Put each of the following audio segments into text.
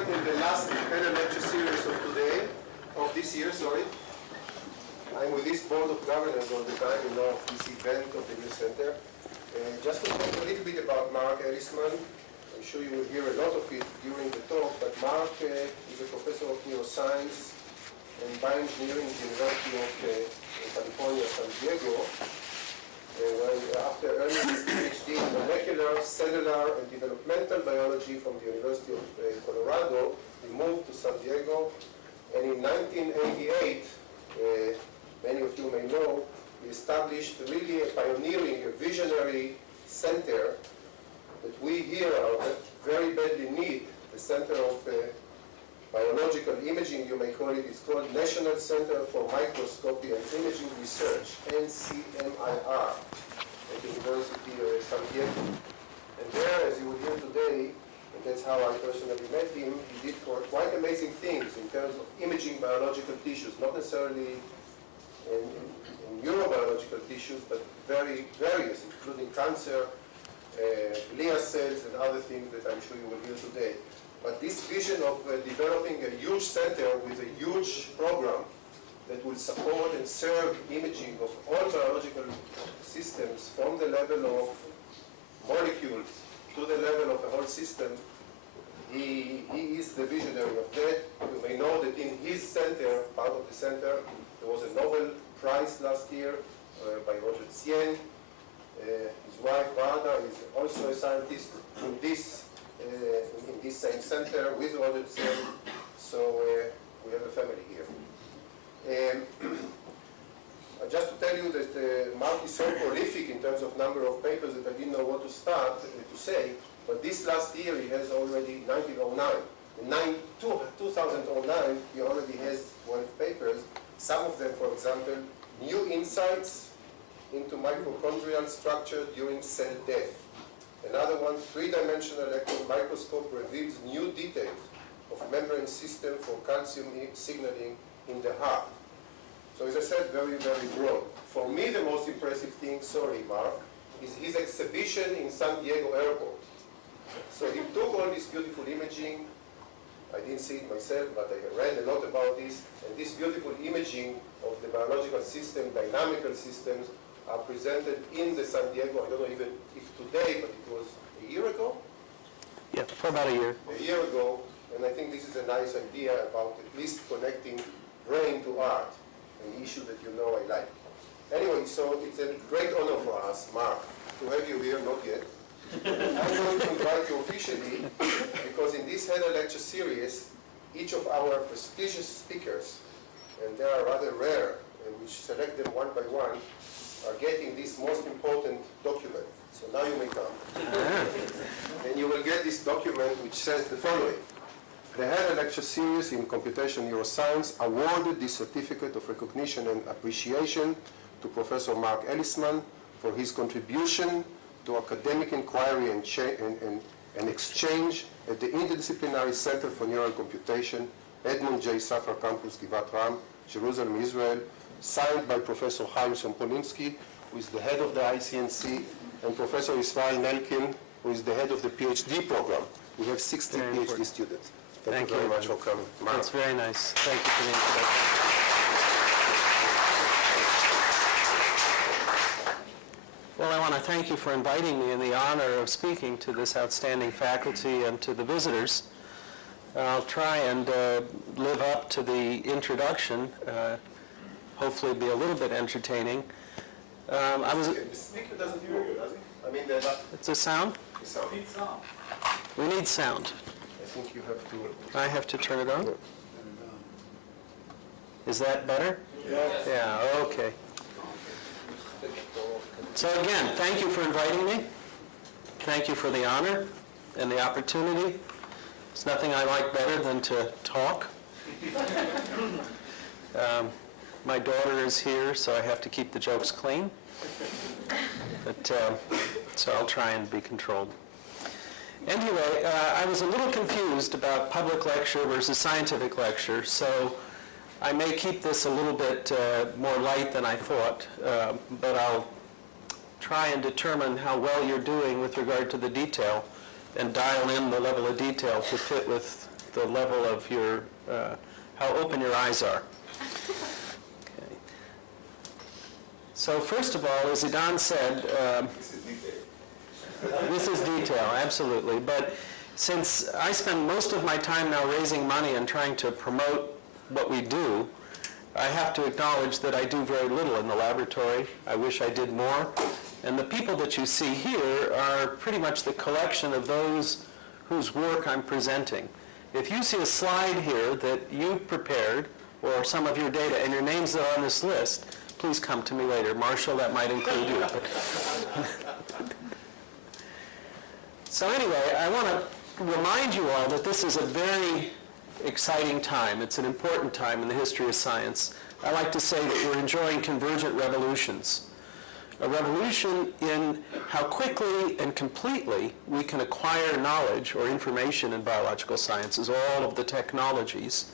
start in the last panel lecture series of today, of this year, sorry. I'm with this board of governors all the time, you know, of this event of the new center. Just to talk a little bit about Mark Ellisman. I'm sure you will hear a lot of it during the talk, but Mark is a professor of neuroscience and bioengineering at the University of California, San Diego. After earning his PhD in molecular, cellular, and developmental biology from the University of Colorado, he moved to San Diego, and in 1988, many of you may know, he established really a pioneering, a visionary center that we here are very badly need, the Center of Biological Imaging, you may call it. It's called National Center for Microscopy and Imaging Research, NCMIR, at the University of San Diego. And there, as you will hear today, and that's how I personally met him, he did quite amazing things in terms of imaging biological tissues, not necessarily in neurobiological tissues, but various, including cancer, glia cells, and other things that I'm sure you will hear today. But this vision of developing a huge center with a huge program that will support and serve imaging of all biological systems from the level of molecules to the level of a whole system, he is the visionary of that. You may know that in his center, part of the center, there was a Nobel Prize last year by Roger Tsien. His wife, Varda, is also a scientist in this same center with Roger Tsien. So we have a family here. Just to tell you that Mark is so prolific in terms of number of papers that I didn't know what to start to say, but this last year he has already 1909. In 2009 he already has 12 papers. Some of them, for example, new insights into mitochondrial structure during cell death. Another one, three-dimensional electron microscope reveals new details of membrane system for calcium signaling in the heart. So as I said, very, very broad. For me, the most impressive thing, sorry, Mark, is his exhibition in San Diego Airport. So he took all this beautiful imaging. I didn't see it myself, but I read a lot about this. And this beautiful imaging of the biological system, dynamical systems, are presented in the San Diego, I don't know even if today, but it was a year ago? Yeah, for about a year. A year ago, and I think this is a nice idea about at least connecting brain to art, an issue that you know I like. Anyway, so it's a great honor for us, Mark, to have you here, not yet. I'm going to invite you officially, because in this header lecture series, each of our prestigious speakers, and they are rather rare, and we select them one by one, are getting this most important document. So now you may come. And you will get this document which says the following. The header lecture series in Computational Neuroscience awarded the certificate of recognition and appreciation to Professor Mark Ellisman for his contribution to academic inquiry and exchange at the Interdisciplinary Center for Neural Computation, Edmund J. Safar Campus, Givat Ram, Jerusalem, Israel, signed by Professor Chaim Sompolinsky, who is the head of the ICNC, and Professor Israel Nelkin, who is the head of the PhD program. We have 60 PhD students. Thank you very much for coming. Mark. That's very nice. Thank you for the introduction. Well, I want to thank you for inviting me in the honor of speaking to this outstanding faculty and to the visitors. I'll try and live up to the introduction, hopefully be a little bit entertaining. The speaker doesn't hear you, does he? I mean, it's a sound? Sound. We need sound. We need sound. I think you have to... I have to turn it on? Is that better? Yes. Yeah, okay. So again, thank you for inviting me. Thank you for the honor and the opportunity. There's nothing I like better than to talk. My daughter is here, so I have to keep the jokes clean. But, so I'll try and be controlled. Anyway, I was a little confused about public lecture versus scientific lecture, so I may keep this a little bit more light than I thought, but I'll try and determine how well you're doing with regard to the detail and dial in the level of detail to fit with the level of your, how open your eyes are. Okay. So first of all, as Idan said, this is detail, absolutely. But since I spend most of my time now raising money and trying to promote what we do, I have to acknowledge that I do very little in the laboratory. I wish I did more. And the people that you see here are pretty much the collection of those whose work I'm presenting. If you see a slide here that you prepared, or some of your data, and your names are on this list, please come to me later. Marshall, that might include you. So anyway, I want to remind you all that this is a very exciting time. It's an important time in the history of science. I like to say that we're enjoying convergent revolutions. A revolution in how quickly and completely we can acquire knowledge or information in biological sciences, all of the technologies,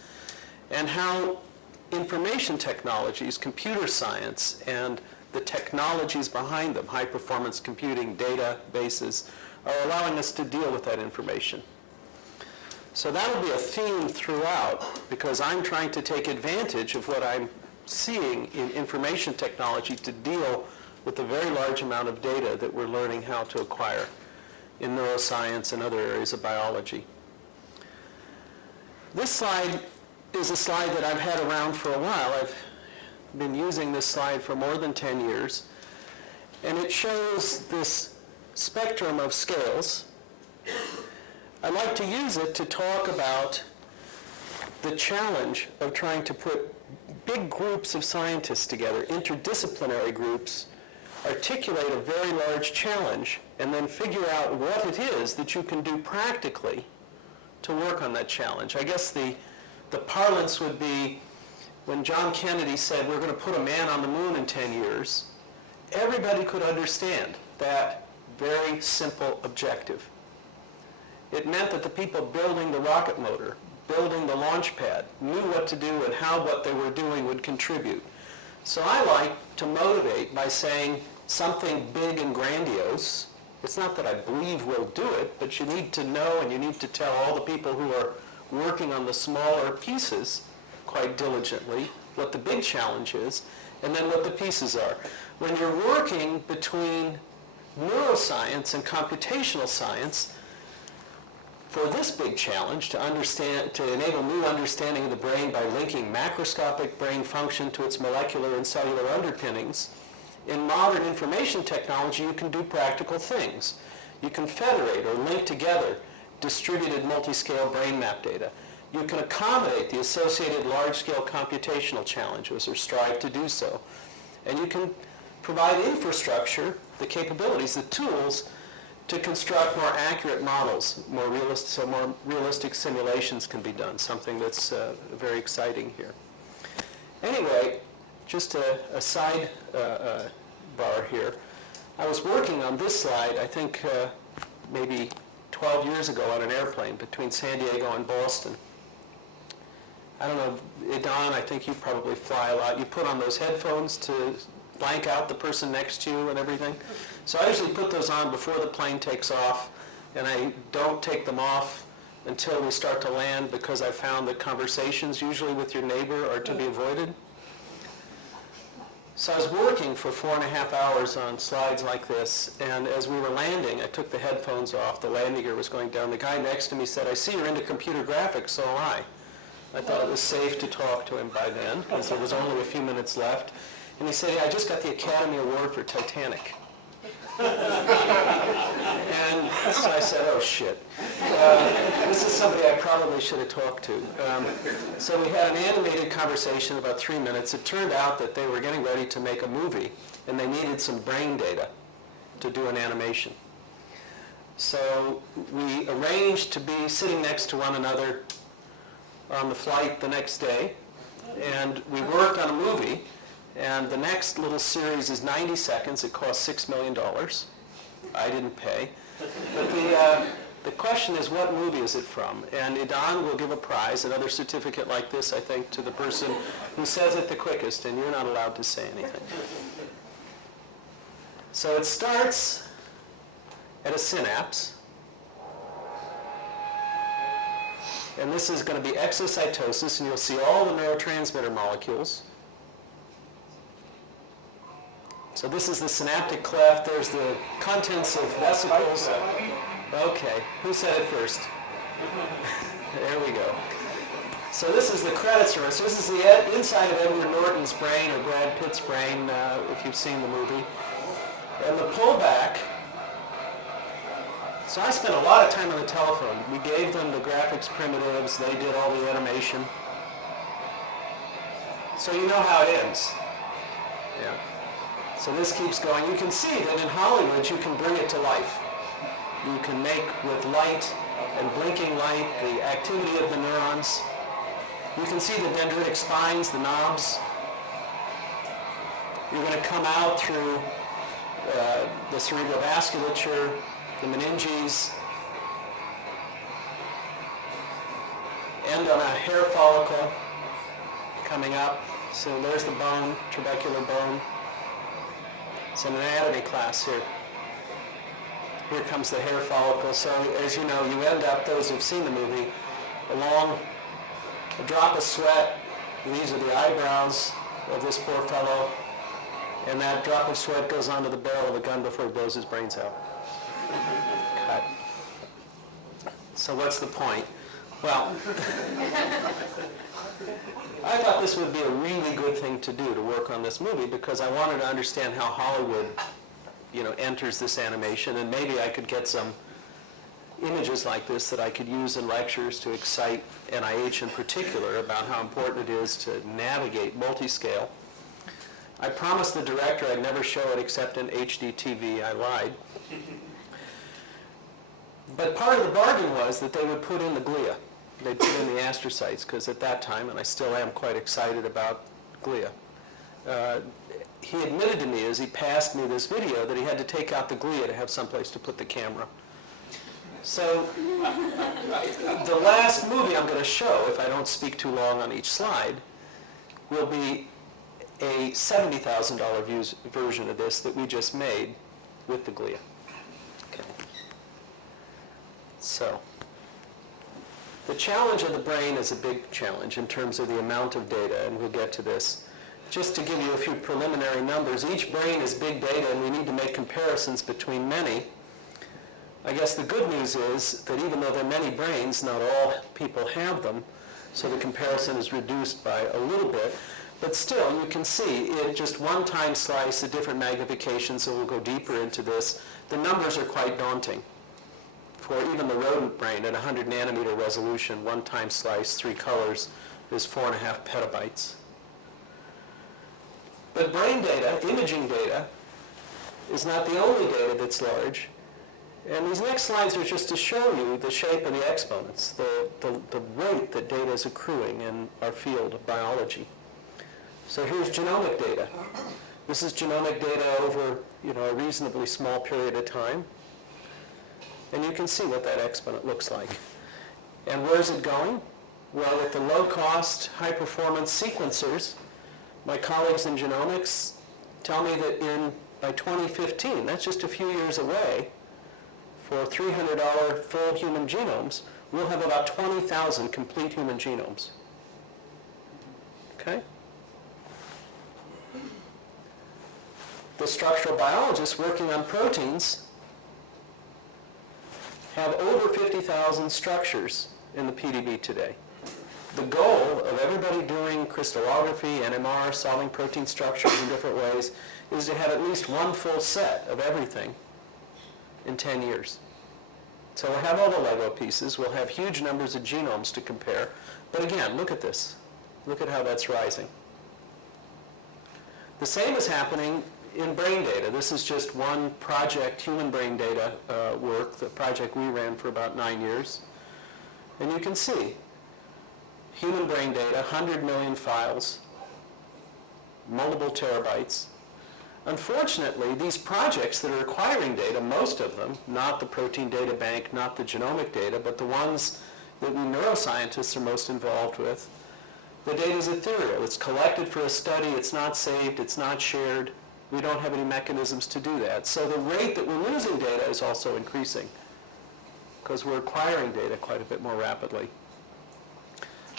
and how information technologies, computer science, and the technologies behind them, high-performance computing, databases, are allowing us to deal with that information. So that'll be a theme throughout, because I'm trying to take advantage of what I'm seeing in information technology to deal with the very large amount of data that we're learning how to acquire in neuroscience and other areas of biology. This slide is a slide that I've had around for a while. I've been using this slide for more than 10 years. And it shows this spectrum of scales. I like to use it to talk about the challenge of trying to put big groups of scientists together, interdisciplinary groups, articulate a very large challenge, and then figure out what it is that you can do practically to work on that challenge. I guess the parlance would be when John Kennedy said we're going to put a man on the moon in 10 years, everybody could understand that very simple objective. It meant that the people building the rocket motor, building the launch pad, knew what to do and how what they were doing would contribute. So I like to motivate by saying something big and grandiose. It's not that I believe we'll do it, but you need to know and you need to tell all the people who are working on the smaller pieces quite diligently what the big challenge is and then what the pieces are. When you're working between neuroscience and computational science, for this big challenge to enable new understanding of the brain by linking macroscopic brain function to its molecular and cellular underpinnings, in modern information technology you can do practical things. You can federate or link together distributed multi-scale brain map data. You can accommodate the associated large-scale computational challenges or strive to do so. And you can provide infrastructure, the capabilities, the tools to construct more accurate models, so more realistic simulations can be done, something that's very exciting here. Anyway, just a side bar here. I was working on this slide, I think maybe 12 years ago on an airplane between San Diego and Boston. I don't know, Idan, I think you probably fly a lot. You put on those headphones to blank out the person next to you and everything. So I usually put those on before the plane takes off, and I don't take them off until we start to land because I found that conversations usually with your neighbor are to be avoided. So I was working for 4.5 hours on slides like this, and as we were landing, I took the headphones off. The landing gear was going down. The guy next to me said, "I see you're into computer graphics, so am I." I thought it was safe to talk to him by then, because there was only a few minutes left. And he said, "Yeah, I just got the Academy Award for Titanic." And so I said, "Oh, shit. This is somebody I probably should have talked to." So we had an animated conversation about 3 minutes. It turned out that they were getting ready to make a movie, and they needed some brain data to do an animation. So we arranged to be sitting next to one another on the flight the next day, and we worked on a movie. And the next little series is 90 seconds. It cost $6 million. I didn't pay. But the question is, what movie is it from? And Idan will give a prize, another certificate like this, I think, to the person who says it the quickest, and you're not allowed to say anything. So it starts at a synapse. And this is going to be exocytosis, and you'll see all the neurotransmitter molecules. So this is the synaptic cleft. There's the contents of vesicles. Okay, who said it first? There we go. So this is the credits room. So this is the inside of Edward Norton's brain, or Brad Pitt's brain, if you've seen the movie. And the pullback. So I spent a lot of time on the telephone. We gave them the graphics primitives. They did all the animation. So you know how it ends. Yeah. So this keeps going. You can see that in Hollywood you can bring it to life. You can make with light and blinking light the activity of the neurons. You can see the dendritic spines, the knobs. You're going to come out through the cerebral vasculature, the meninges, end on a hair follicle coming up. So there's the bone, trabecular bone. It's an anatomy class here. Here comes the hair follicle. So as you know, you end up, those who've seen the movie, along a drop of sweat. These are the eyebrows of this poor fellow. And that drop of sweat goes onto the barrel of a gun before he blows his brains out. Cut. So what's the point? Well, I thought this would be a really good thing to do, to work on this movie, because I wanted to understand how Hollywood, enters this animation, and maybe I could get some images like this that I could use in lectures to excite NIH in particular about how important it is to navigate multiscale. I promised the director I'd never show it except in HD TV. I lied. But part of the bargain was that they would put in the glia. They'd put in the astrocytes, because at that time, and I still am quite excited about glia, he admitted to me as he passed me this video that he had to take out the glia to have someplace to put the camera. So the last movie I'm going to show, if I don't speak too long on each slide, will be a $70,000 version of this that we just made with the glia. Okay. So the challenge of the brain is a big challenge in terms of the amount of data, and we'll get to this. Just to give you a few preliminary numbers, each brain is big data, and we need to make comparisons between many. I guess the good news is that even though there are many brains, not all people have them, so the comparison is reduced by a little bit. But still, you can see in just one time slice at different magnifications, so we'll go deeper into this. The numbers are quite daunting. For even the rodent brain at 100 nanometer resolution, one time slice, 3 colors, is 4.5 petabytes. But brain data, imaging data, is not the only data that's large. And these next slides are just to show you the shape of the exponents, the rate that data is accruing in our field of biology. So here's genomic data. This is genomic data over a reasonably small period of time. And you can see what that exponent looks like. And where's it going? Well, with the low-cost, high-performance sequencers, my colleagues in genomics tell me that by 2015, that's just a few years away, for $300 full human genomes, we'll have about 20,000 complete human genomes. Okay? The structural biologists working on proteins have over 50,000 structures in the PDB today. The goal of everybody doing crystallography, NMR, solving protein structures in different ways, is to have at least one full set of everything in 10 years. So we'll have all the Lego pieces. We'll have huge numbers of genomes to compare. But again, look at this. Look at how that's rising. The same is happening in brain data. This is just one project, human brain data work, the project we ran for about 9 years. And you can see human brain data, 100 million files, multiple terabytes. Unfortunately, these projects that are acquiring data, most of them, not the protein data bank, not the genomic data, but the ones that we neuroscientists are most involved with, the data is ethereal. It's collected for a study, it's not saved, it's not shared. We don't have any mechanisms to do that. So the rate that we're losing data is also increasing because we're acquiring data quite a bit more rapidly.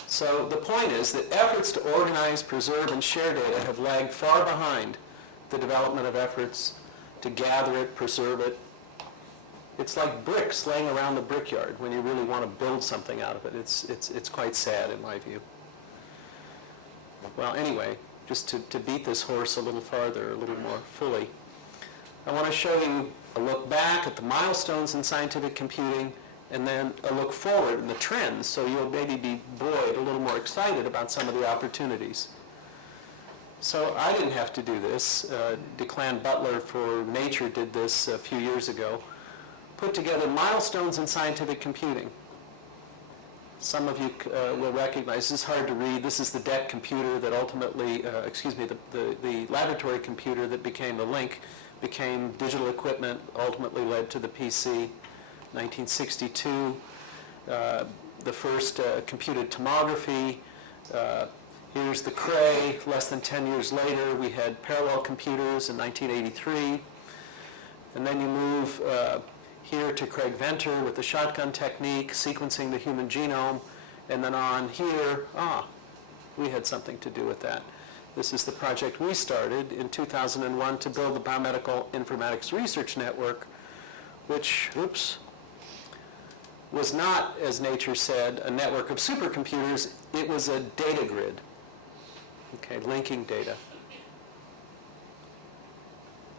So the point is that efforts to organize, preserve, and share data have lagged far behind the development of efforts to gather it, preserve it. It's like bricks laying around the brickyard when you really want to build something out of it. It's quite sad in my view. Well, anyway, just to beat this horse a little farther, a little more fully, I want to show you a look back at the milestones in scientific computing and then a look forward in the trends, so you'll maybe be buoyed, a little more excited about some of the opportunities. So I didn't have to do this. Declan Butler for Nature did this a few years ago. Put together milestones in scientific computing. Some of you will recognize, this is hard to read. This is the DEC computer that ultimately, the laboratory computer that became the LINC, became digital equipment, ultimately led to the PC. 1962, the first computed tomography. Here's the Cray. Less than 10 years later, we had parallel computers in 1983. And then you move here to Craig Venter with the shotgun technique, sequencing the human genome, and then on here, we had something to do with that. This is the project we started in 2001 to build the Biomedical Informatics Research Network, which, was not, as Nature said, a network of supercomputers. It was a data grid, okay, linking data.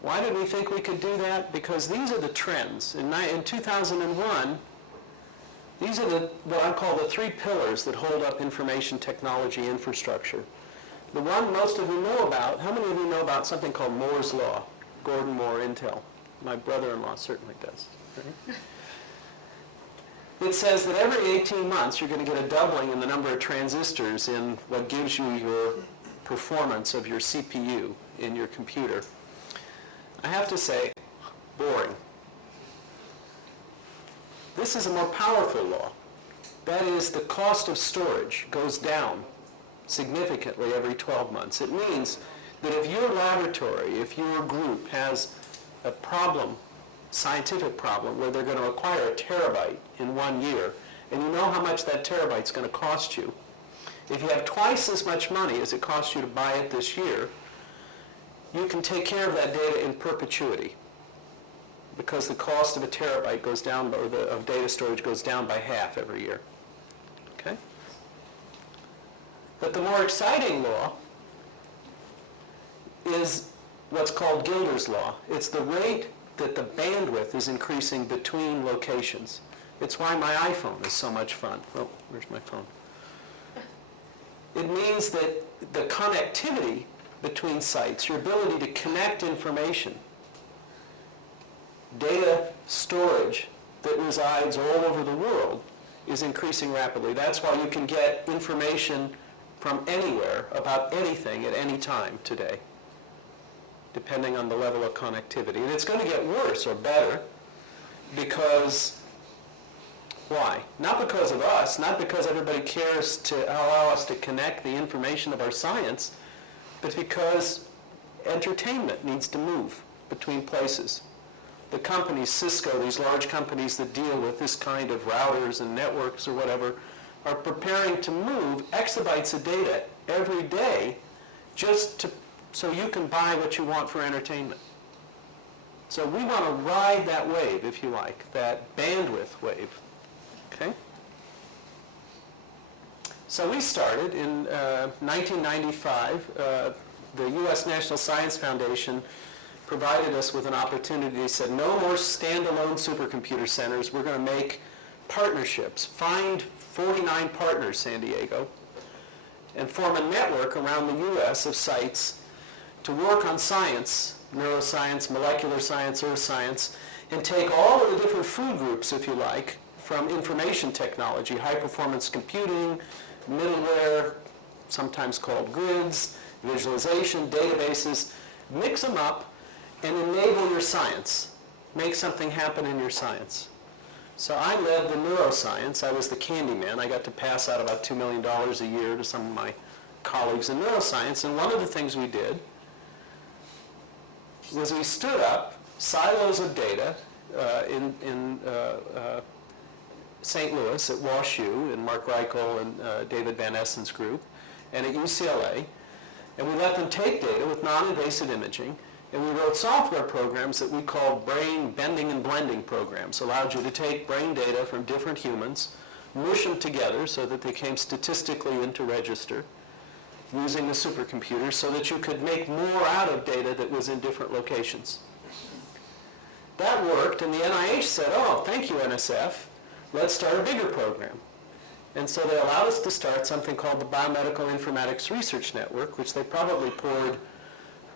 Why did we think we could do that? Because these are the trends. In 2001, these are what I call the three pillars that hold up information technology infrastructure. The one most of you know about, how many of you know about something called Moore's Law? Gordon Moore, Intel. My brother-in-law certainly does. Right? It says that every 18 months you're going to get a doubling in the number of transistors in what gives you your performance of your CPU in your computer. I have to say, boring. This is a more powerful law. That is, the cost of storage goes down significantly every 12 months. It means that if your laboratory, if your group has a problem, scientific problem, where they're going to acquire a terabyte in 1 year, and you know how much that terabyte's going to cost you, if you have twice as much money as it costs you to buy it this year, you can take care of that data in perpetuity, because the cost of a terabyte goes down, or of data storage goes down by half every year. Okay? But the more exciting law is what's called Gilder's law. It's the rate that the bandwidth is increasing between locations. It's why my iPhone is so much fun. Oh, where's my phone? It means that the connectivity between sites, your ability to connect information, data storage that resides all over the world, is increasing rapidly. That's why you can get information from anywhere about anything at any time today, depending on the level of connectivity. And it's going to get worse or better because, why? Not because of us, not because everybody cares to allow us to connect the information of our science, but because entertainment needs to move between places. The companies, Cisco, these large companies that deal with this kind of routers and networks or whatever, are preparing to move exabytes of data every day just so you can buy what you want for entertainment. So we want to ride that wave, if you like, that bandwidth wave. Okay? So we started in 1995. The U.S. National Science Foundation provided us with an opportunity. They said, no more standalone supercomputer centers. We're going to make partnerships. Find 49 partners, San Diego, and form a network around the U.S. of sites to work on science, neuroscience, molecular science, earth science, and take all of the different food groups, if you like, from information technology, high-performance computing, middleware, sometimes called grids, visualization, databases, mix them up and enable your science. Make something happen in your science. So I led the neuroscience. I was the candy man. I got to pass out about $2 million a year to some of my colleagues in neuroscience. And one of the things we did was we stood up silos of data St. Louis at WashU and Mark Reichel and David Van Essen's group, and at UCLA. And we let them take data with non-invasive imaging, and we wrote software programs that we called brain bending and blending programs. Allowed you to take brain data from different humans, mush them together so that they came statistically into register, using the supercomputer so that you could make more out of data that was in different locations. That worked, and the NIH said, oh, thank you, NSF. Let's start a bigger program. And so they allowed us to start something called the Biomedical Informatics Research Network, which they probably poured,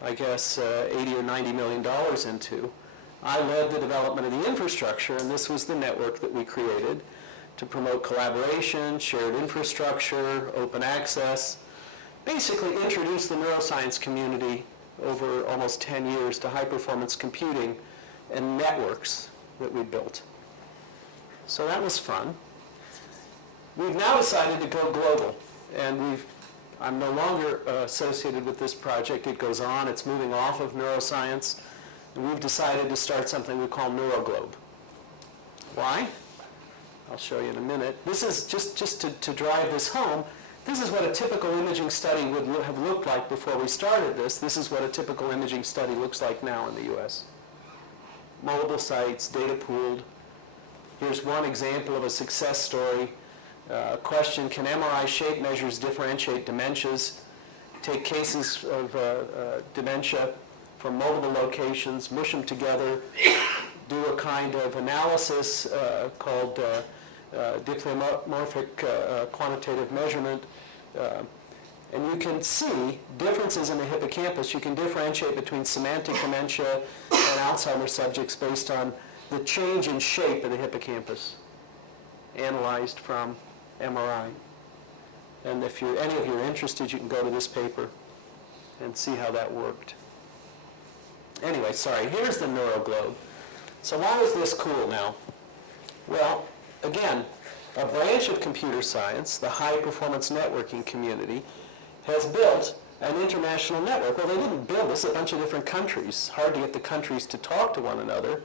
I guess, $80 or $90 million into. I led the development of the infrastructure, and this was the network that we created to promote collaboration, shared infrastructure, open access, basically introduce the neuroscience community over almost 10 years to high-performance computing and networks that we built. So that was fun. We've now decided to go global, and I'm no longer associated with this project. It goes on. It's moving off of neuroscience, and we've decided to start something we call NeuroGlobe. Why? I'll show you in a minute. This is just to drive this home. This is what a typical imaging study would have looked like before we started this. This is what a typical imaging study looks like now in the U.S. Multiple sites, data pooled. Here's one example of a success story. Question, can MRI shape measures differentiate dementias? Take cases of dementia from multiple locations, mush them together, do a kind of analysis called diffeomorphic quantitative measurement. And you can see differences in the hippocampus. You can differentiate between semantic dementia and Alzheimer's subjects based on the change in shape of the hippocampus, analyzed from MRI. And if any of you are interested, you can go to this paper and see how that worked. Anyway, sorry, here's the NeuroGlobe. So why is this cool now? Well, again, a branch of computer science, the high-performance networking community, has built an international network. Well, they didn't build this, a bunch of different countries. Hard to get the countries to talk to one another.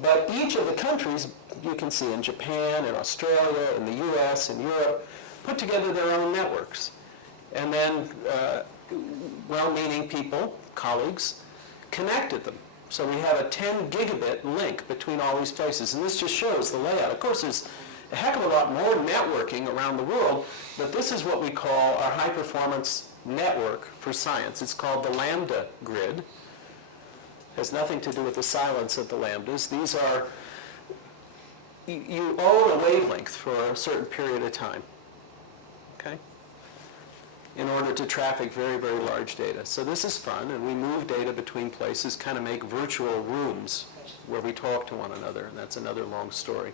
But each of the countries, you can see in Japan, in Australia, in the US, in Europe, put together their own networks. And then well-meaning people, colleagues, connected them. So we have a 10 gigabit link between all these places. And this just shows the layout. Of course, there's a heck of a lot more networking around the world, but this is what we call our high-performance network for science. It's called the lambda grid. Has nothing to do with the silence of the lambdas. These are, you own a wavelength for a certain period of time, okay? In order to traffic very, very large data. So this is fun, and we move data between places, kind of make virtual rooms where we talk to one another, and that's another long story.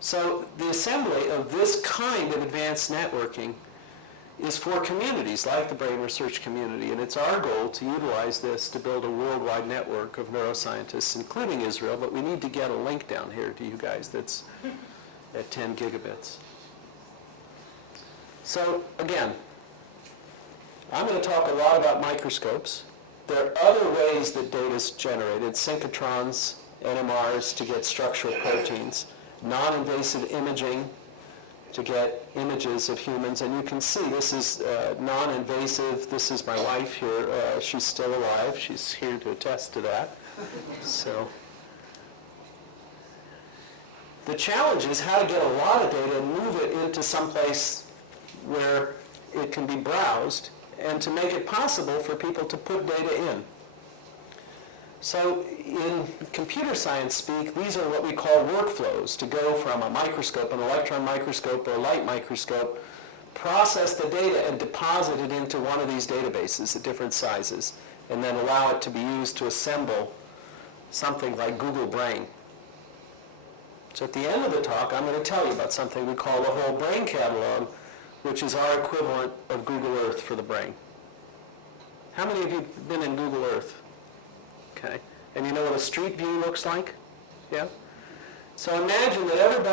So the assembly of this kind of advanced networking is for communities like the brain research community, and it's our goal to utilize this to build a worldwide network of neuroscientists, including Israel, but we need to get a link down here to you guys that's at 10 gigabits. So again, I'm going to talk a lot about microscopes. There are other ways that data is generated, synchrotrons, NMRs to get structural proteins, non-invasive imaging to get images of humans. And you can see this is non-invasive. This is my wife here. She's still alive. She's here to attest to that. So the challenge is how to get a lot of data and move it into some place where it can be browsed and to make it possible for people to put data in. So in computer science speak, these are what we call workflows to go from a microscope, an electron microscope or a light microscope, process the data and deposit it into one of these databases at different sizes, and then allow it to be used to assemble something like Google Brain. So at the end of the talk, I'm going to tell you about something we call the whole brain catalog, which is our equivalent of Google Earth for the brain. How many of you have been in Google Earth? Okay. And you know what a street view looks like? Yeah? So imagine that every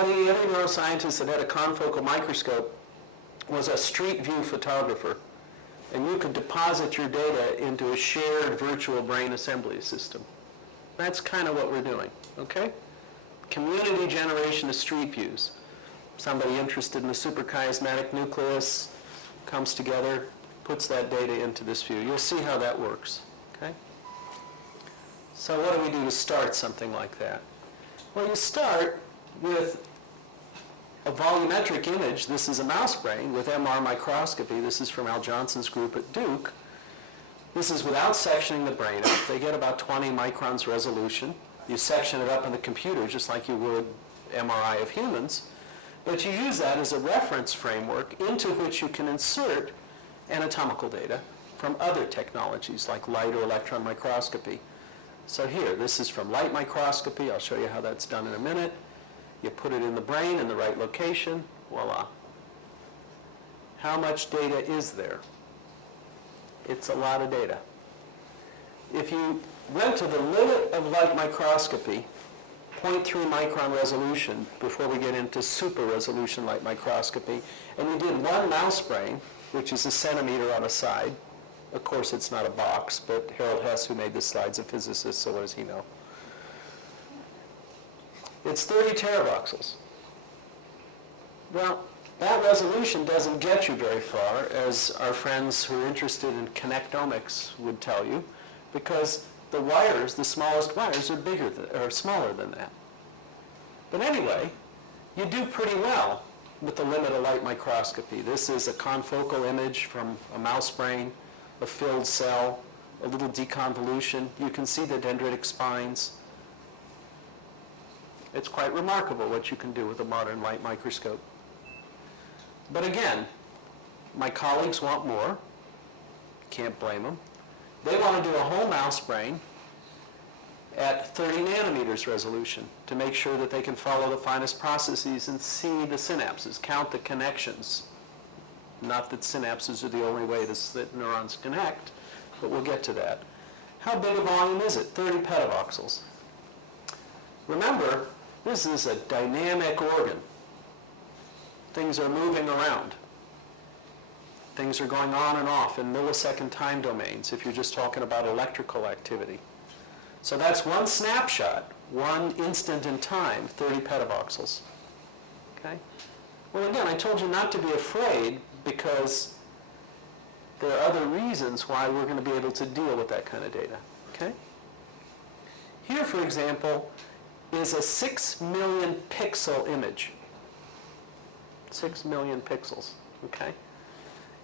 neuroscientist that had a confocal microscope was a street view photographer, and you could deposit your data into a shared virtual brain assembly system. That's kind of what we're doing, okay? community generation of street views. Somebody interested in the superchiasmatic nucleus comes together, puts that data into this view. You'll see how that works, okay? So what do we do to start something like that? Well, you start with a volumetric image. This is a mouse brain with MR microscopy. This is from Al Johnson's group at Duke. This is without sectioning the brain up. They get about 20 microns resolution. You section it up in the computer just like you would MRI of humans. But you use that as a reference framework into which you can insert anatomical data from other technologies like light or electron microscopy. So here, this is from light microscopy. I'll show you how that's done in a minute. You put it in the brain in the right location. Voila. How much data is there? It's a lot of data. If you went to the limit of light microscopy, 0.3 micron resolution before we get into super resolution light microscopy, and you did one mouse brain, which is a centimeter on a side. Of course, it's not a box, but Harold Hess, who made this slide, is a physicist, so what does he know? It's 30 teravoxels. Well, that resolution doesn't get you very far, as our friends who are interested in connectomics would tell you, because the wires, the smallest wires, are smaller than that. But anyway, you do pretty well with the limit of light microscopy. This is a confocal image from a mouse brain, a filled cell, a little deconvolution. You can see the dendritic spines. It's quite remarkable what you can do with a modern light microscope. But again, my colleagues want more. Can't blame them. They want to do a whole mouse brain at 30 nanometers resolution to make sure that they can follow the finest processes and see the synapses, count the connections. Not that synapses are the only way that neurons connect, but we'll get to that. How big a volume is it? 30 petavoxels. Remember, this is a dynamic organ. Things are moving around. Things are going on and off in millisecond time domains if you're just talking about electrical activity. So that's one snapshot, one instant in time, 30 petavoxels. Okay? Well, again, I told you not to be afraid because there are other reasons why we're going to be able to deal with that kind of data. Okay? Here, for example, is a 6 million pixel image. 6 million pixels. Okay?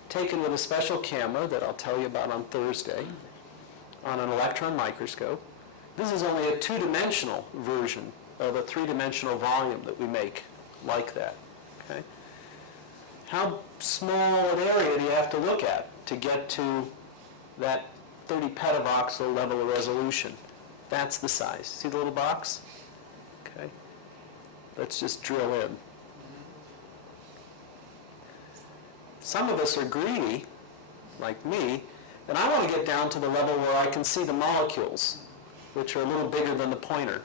Taken with a special camera that I'll tell you about on Thursday on an electron microscope. This is only a two-dimensional version of a three-dimensional volume that we make like that. Okay? How small an area do you have to look at to get to that 30 petavoxel level of resolution? That's the size. See the little box? Okay. Let's just drill in. Some of us are greedy, like me, and I want to get down to the level where I can see the molecules, which are a little bigger than the pointer,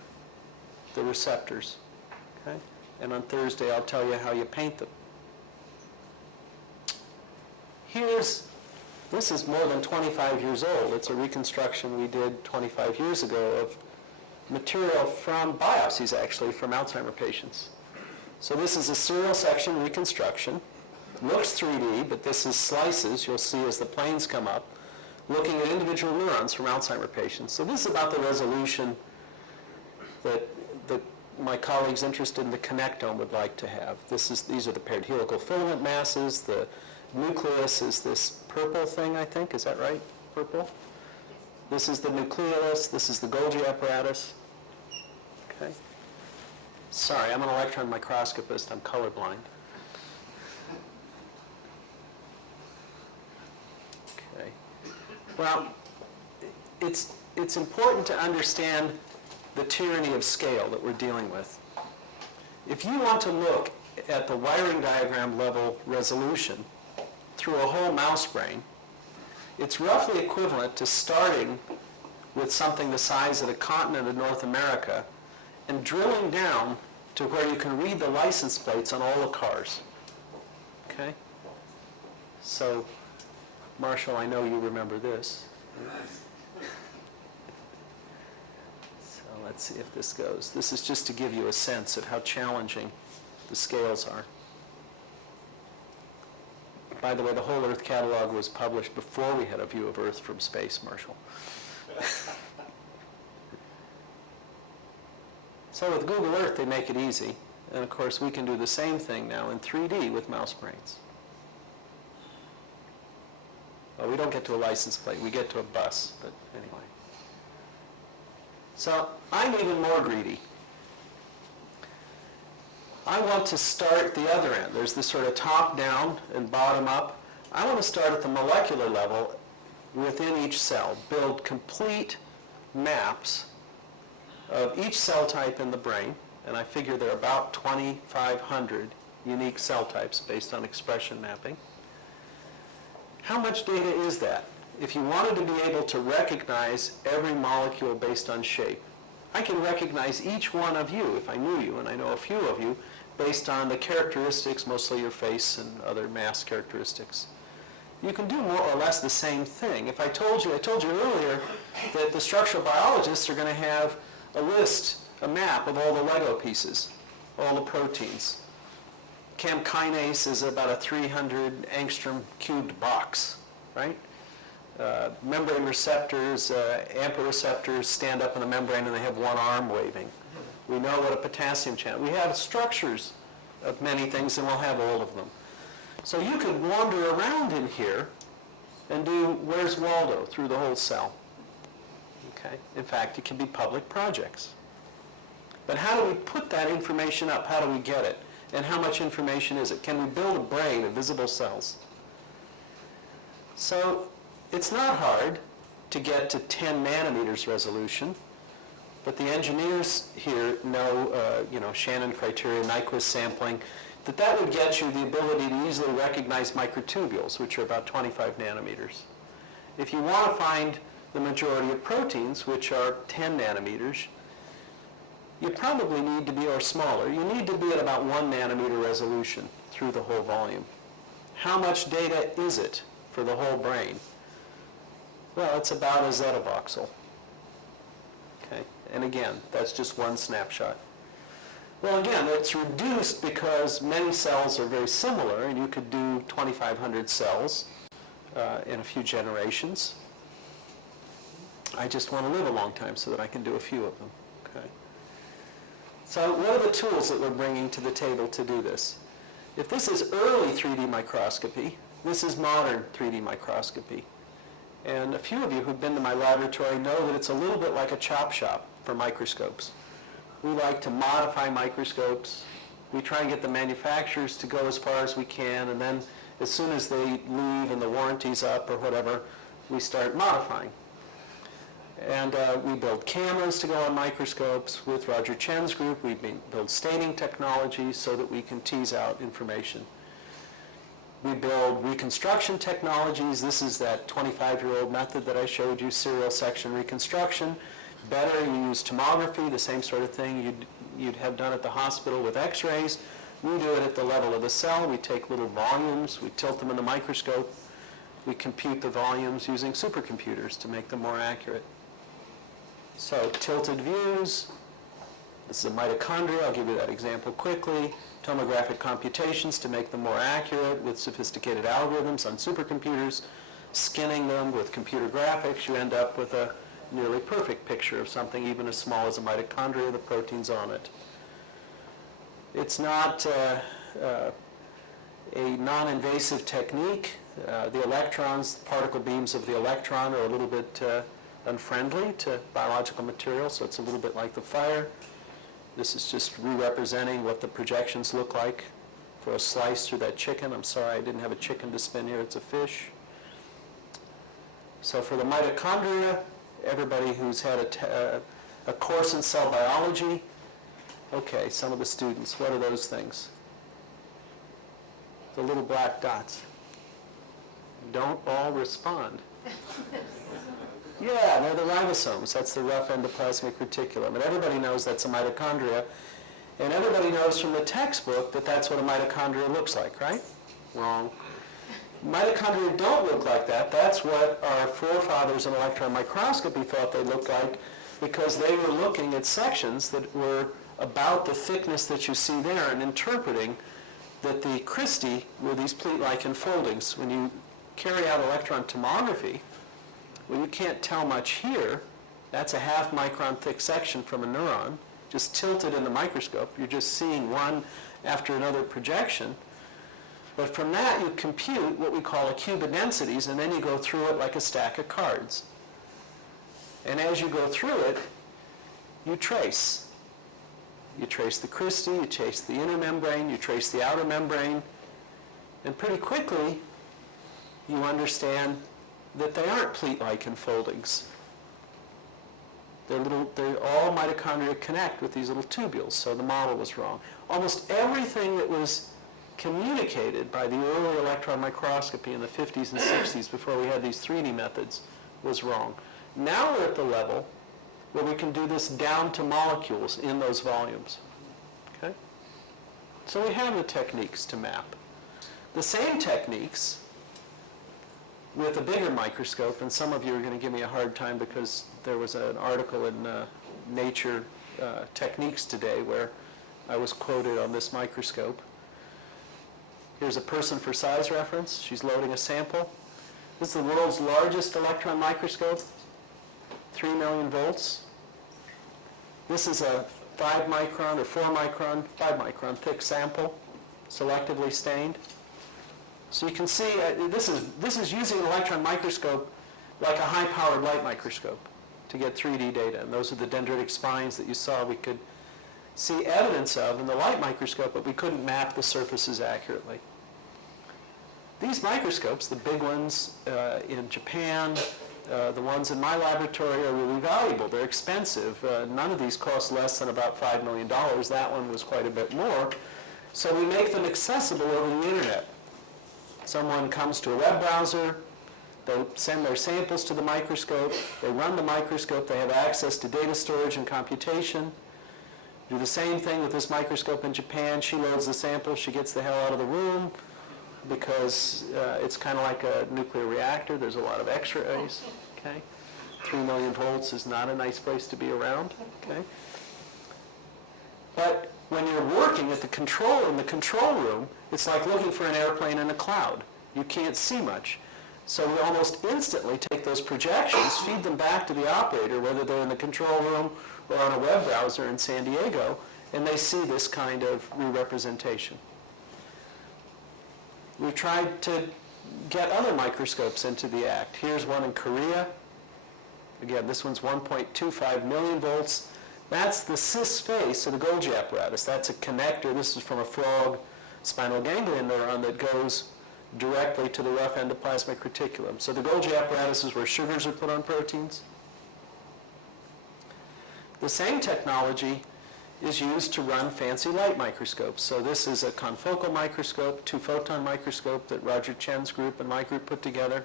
the receptors. Okay? And on Thursday, I'll tell you how you paint them. This is more than 25 years old. It's a reconstruction we did 25 years ago of material from biopsies, actually, from Alzheimer's patients. So this is a serial section reconstruction. Looks 3D, but this is slices, you'll see as the planes come up, looking at individual neurons from Alzheimer's patients. So this is about the resolution that my colleagues interested in the connectome would like to have. These are the paired helical filament masses. The nucleus is this purple thing, I think. Is that right? Purple? This is the nucleolus. This is the Golgi apparatus. Okay. Sorry, I'm an electron microscopist. I'm colorblind. Okay. Well, it's important to understand the tyranny of scale that we're dealing with. If you want to look at the wiring diagram level resolution through a whole mouse brain, it's roughly equivalent to starting with something the size of the continent of North America and drilling down to where you can read the license plates on all the cars. Okay? So, Marshall, I know you remember this. So Let's see if this goes. This is just to give you a sense of how challenging the scales are. By the way, the whole Earth catalog was published before we had a view of Earth from space, Marshall. So with Google Earth, they make it easy. And of course, we can do the same thing now in 3D with mouse brains. Well, we don't get to a license plate. We get to a bus, but anyway. So I'm even more greedy. I want to start the other end. There's this sort of top-down and bottom-up. I want to start at the molecular level within each cell, build complete maps of each cell type in the brain, and I figure there are about 2,500 unique cell types based on expression mapping. How much data is that? If you wanted to be able to recognize every molecule based on shape, I can recognize each one of you if I knew you, and I know a few of you, based on the characteristics, mostly your face and other mass characteristics. You can do more or less the same thing. If I told you earlier that the structural biologists are going to have a list, a map of all the Lego pieces, all the proteins. Chem kinase is about a 300 angstrom cubed box, right? Membrane receptors, AMPA receptors stand up in the membrane and they have one arm waving. We know what a potassium channel. We have structures of many things and we'll have all of them. So you could wander around in here and do Where's Waldo through the whole cell. Okay? In fact, it can be public projects. But how do we put that information up? How do we get it? And how much information is it? Can we build a brain of visible cells? So it's not hard to get to 10 nanometers resolution, but the engineers here know, Shannon criteria, Nyquist sampling, that would get you the ability to easily recognize microtubules, which are about 25 nanometers. If you want to find the majority of proteins, which are 10 nanometers, you probably need to be, or smaller, you need to be at about 1 nanometer resolution through the whole volume. How much data is it for the whole brain? Well, it's about a zettavoxel. Okay, and again, that's just one snapshot. Well, again, it's reduced because many cells are very similar, and you could do 2,500 cells in a few generations. I just want to live a long time so that I can do a few of them. Okay. So what are the tools that we're bringing to the table to do this? If this is early 3D microscopy, this is modern 3D microscopy. And a few of you who've been to my laboratory know that it's a little bit like a chop shop for microscopes. We like to modify microscopes. We try and get the manufacturers to go as far as we can, and then as soon as they leave and the warranty's up or whatever, we start modifying. And we build cameras to go on microscopes. With Roger Chen's group, we build staining technologies so that we can tease out information. We build reconstruction technologies. This is that 25-year-old method that I showed you, serial section reconstruction. Better, you use tomography, the same sort of thing you'd have done at the hospital with x-rays. We do it at the level of the cell. We take little volumes, we tilt them in the microscope. We compute the volumes using supercomputers to make them more accurate. So tilted views, this is a mitochondria, I'll give you that example quickly. Tomographic computations to make them more accurate with sophisticated algorithms on supercomputers. Skinning them with computer graphics, you end up with a nearly perfect picture of something even as small as a mitochondria, the proteins on it. It's not a non-invasive technique. The electrons, the particle beams of the electron are a little bit unfriendly to biological material, so it's a little bit like the fire. This is just re-representing what the projections look like for a slice through that chicken. I'm sorry I didn't have a chicken to spin here, it's a fish. So for the mitochondria, everybody who's had a course in cell biology, okay, some of the students, what are those things? The little black dots. Don't all respond. Yeah, they're the ribosomes. That's the rough endoplasmic reticulum. And everybody knows that's a mitochondria. And everybody knows from the textbook that that's what a mitochondria looks like, right? Wrong. Mitochondria don't look like that. That's what our forefathers in electron microscopy thought they looked like because they were looking at sections that were about the thickness that you see there and interpreting that the cristae were these pleat-like enfoldings. When you carry out electron tomography, well, you can't tell much here. That's a half-micron thick section from a neuron, just tilted in the microscope. You're just seeing one after another projection. But from that, you compute what we call a cube of densities, and then you go through it like a stack of cards. And as you go through it, you trace. You trace the cristae, you trace the inner membrane, you trace the outer membrane, and pretty quickly, you understand that they aren't pleat-like enfoldings. They're all mitochondria connect with these little tubules, so the model was wrong. Almost everything that was communicated by the early electron microscopy in the 50s and 60s before we had these 3D methods was wrong. Now we're at the level where we can do this down to molecules in those volumes. Okay? So we have the techniques to map. The same techniques with a bigger microscope, and some of you are going to give me a hard time because there was an article in Nature Techniques today where I was quoted on this microscope. Here's a person for size reference. She's loading a sample. This is the world's largest electron microscope, 3 million volts. This is a 5 micron or 4 micron, 5 micron thick sample, selectively stained. So you can see this is using an electron microscope like a high-powered light microscope to get 3D data. And those are the dendritic spines that you saw we could see evidence of in the light microscope, but we couldn't map the surfaces accurately. These microscopes, the big ones in Japan, the ones in my laboratory are really valuable. They're expensive. None of these cost less than about $5 million. That one was quite a bit more. So we make them accessible over the internet. Someone comes to a web browser, they send their samples to the microscope, they run the microscope, they have access to data storage and computation. Do the same thing with this microscope in Japan. She loads the sample, she gets the hell out of the room because it's kind of like a nuclear reactor. There's a lot of X-rays. Okay? 3 million volts is not a nice place to be around. Okay? But when you're working at the control room, it's like looking for an airplane in a cloud. You can't see much. So we almost instantly take those projections, feed them back to the operator, whether they're in the control room or on a web browser in San Diego, and they see this kind of re-representation. We've tried to get other microscopes into the act. Here's one in Korea. Again, this one's 1.25 million volts. That's the cis face of the Golgi apparatus. That's a connector. This is from a frog spinal ganglion neuron that goes directly to the rough endoplasmic reticulum. So the Golgi apparatus is where sugars are put on proteins. The same technology is used to run fancy light microscopes. So this is a confocal microscope, 2-photon microscope that Roger Chen's group and my group put together.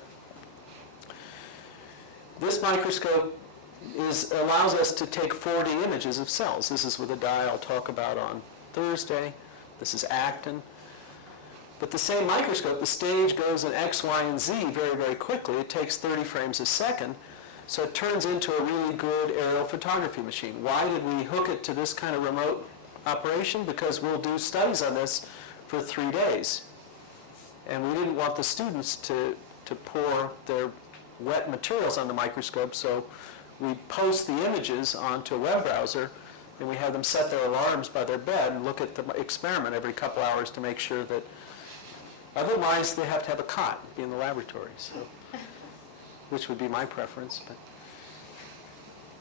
This microscope allows us to take 4D images of cells. This is with a dye I'll talk about on Thursday. This is actin. But the same microscope, the stage goes in X, Y, and Z very, very quickly. It takes 30 frames a second. So it turns into a really good aerial photography machine. Why did we hook it to this kind of remote operation? Because we'll do studies on this for 3 days. And we didn't want the students to pour their wet materials on the microscope, so we post the images onto a web browser, and we have them set their alarms by their bed and look at the experiment every couple hours to make sure that, otherwise they have to have a cot, be in the laboratory, so, which would be my preference. But.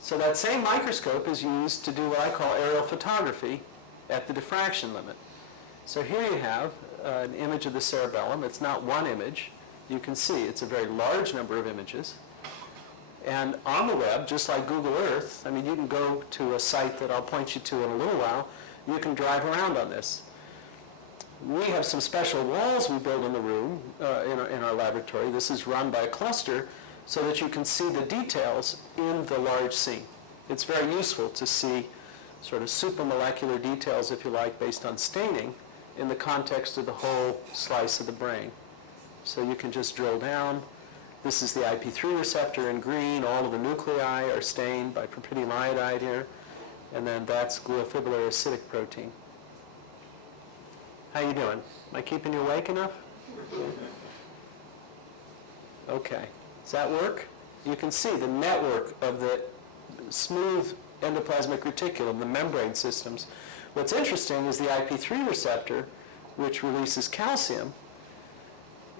So that same microscope is used to do what I call aerial photography at the diffraction limit. So here you have an image of the cerebellum. It's not one image. You can see it's a very large number of images. And on the web, just like Google Earth, I mean, you can go to a site that I'll point you to in a little while. You can drive around on this. We have some special walls we build in the room, in our laboratory. This is run by a cluster so that you can see the details in the large scene. It's very useful to see sort of supramolecular details, if you like, based on staining in the context of the whole slice of the brain. So you can just drill down. This is the IP3 receptor in green. All of the nuclei are stained by propylium iodide here. And then that's gliofibrillary acidic protein. How you doing? Am I keeping you awake enough? Okay. Does that work? You can see the network of the smooth endoplasmic reticulum, the membrane systems. What's interesting is the IP3 receptor, which releases calcium,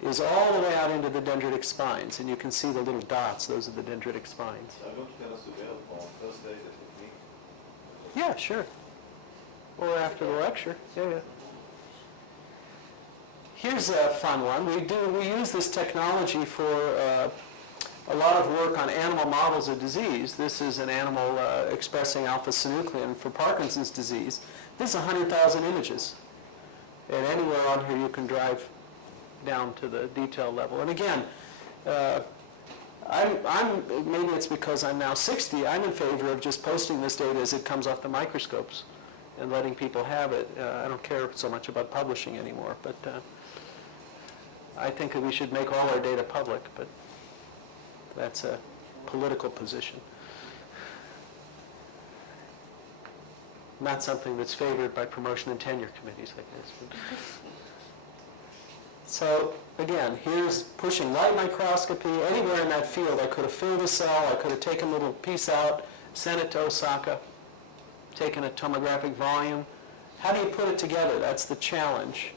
is all the way out into the dendritic spines. And you can see the little dots. Those are the dendritic spines. Yeah, sure. Or after the lecture. Yeah. Here's a fun one. We use this technology for a lot of work on animal models of disease. This is an animal expressing alpha-synuclein for Parkinson's disease. This is 100,000 images. And anywhere on here you can drive down to the detail level. And again, maybe it's because I'm now 60, I'm in favor of just posting this data as it comes off the microscopes and letting people have it. I don't care so much about publishing anymore, but I think that we should make all our data public, but that's a political position. Not something that's favored by promotion and tenure committees, I guess. But. So again, here's pushing light microscopy. Anywhere in that field, I could have filled a cell, I could have taken a little piece out, sent it to Osaka, taken a tomographic volume. How do you put it together? That's the challenge.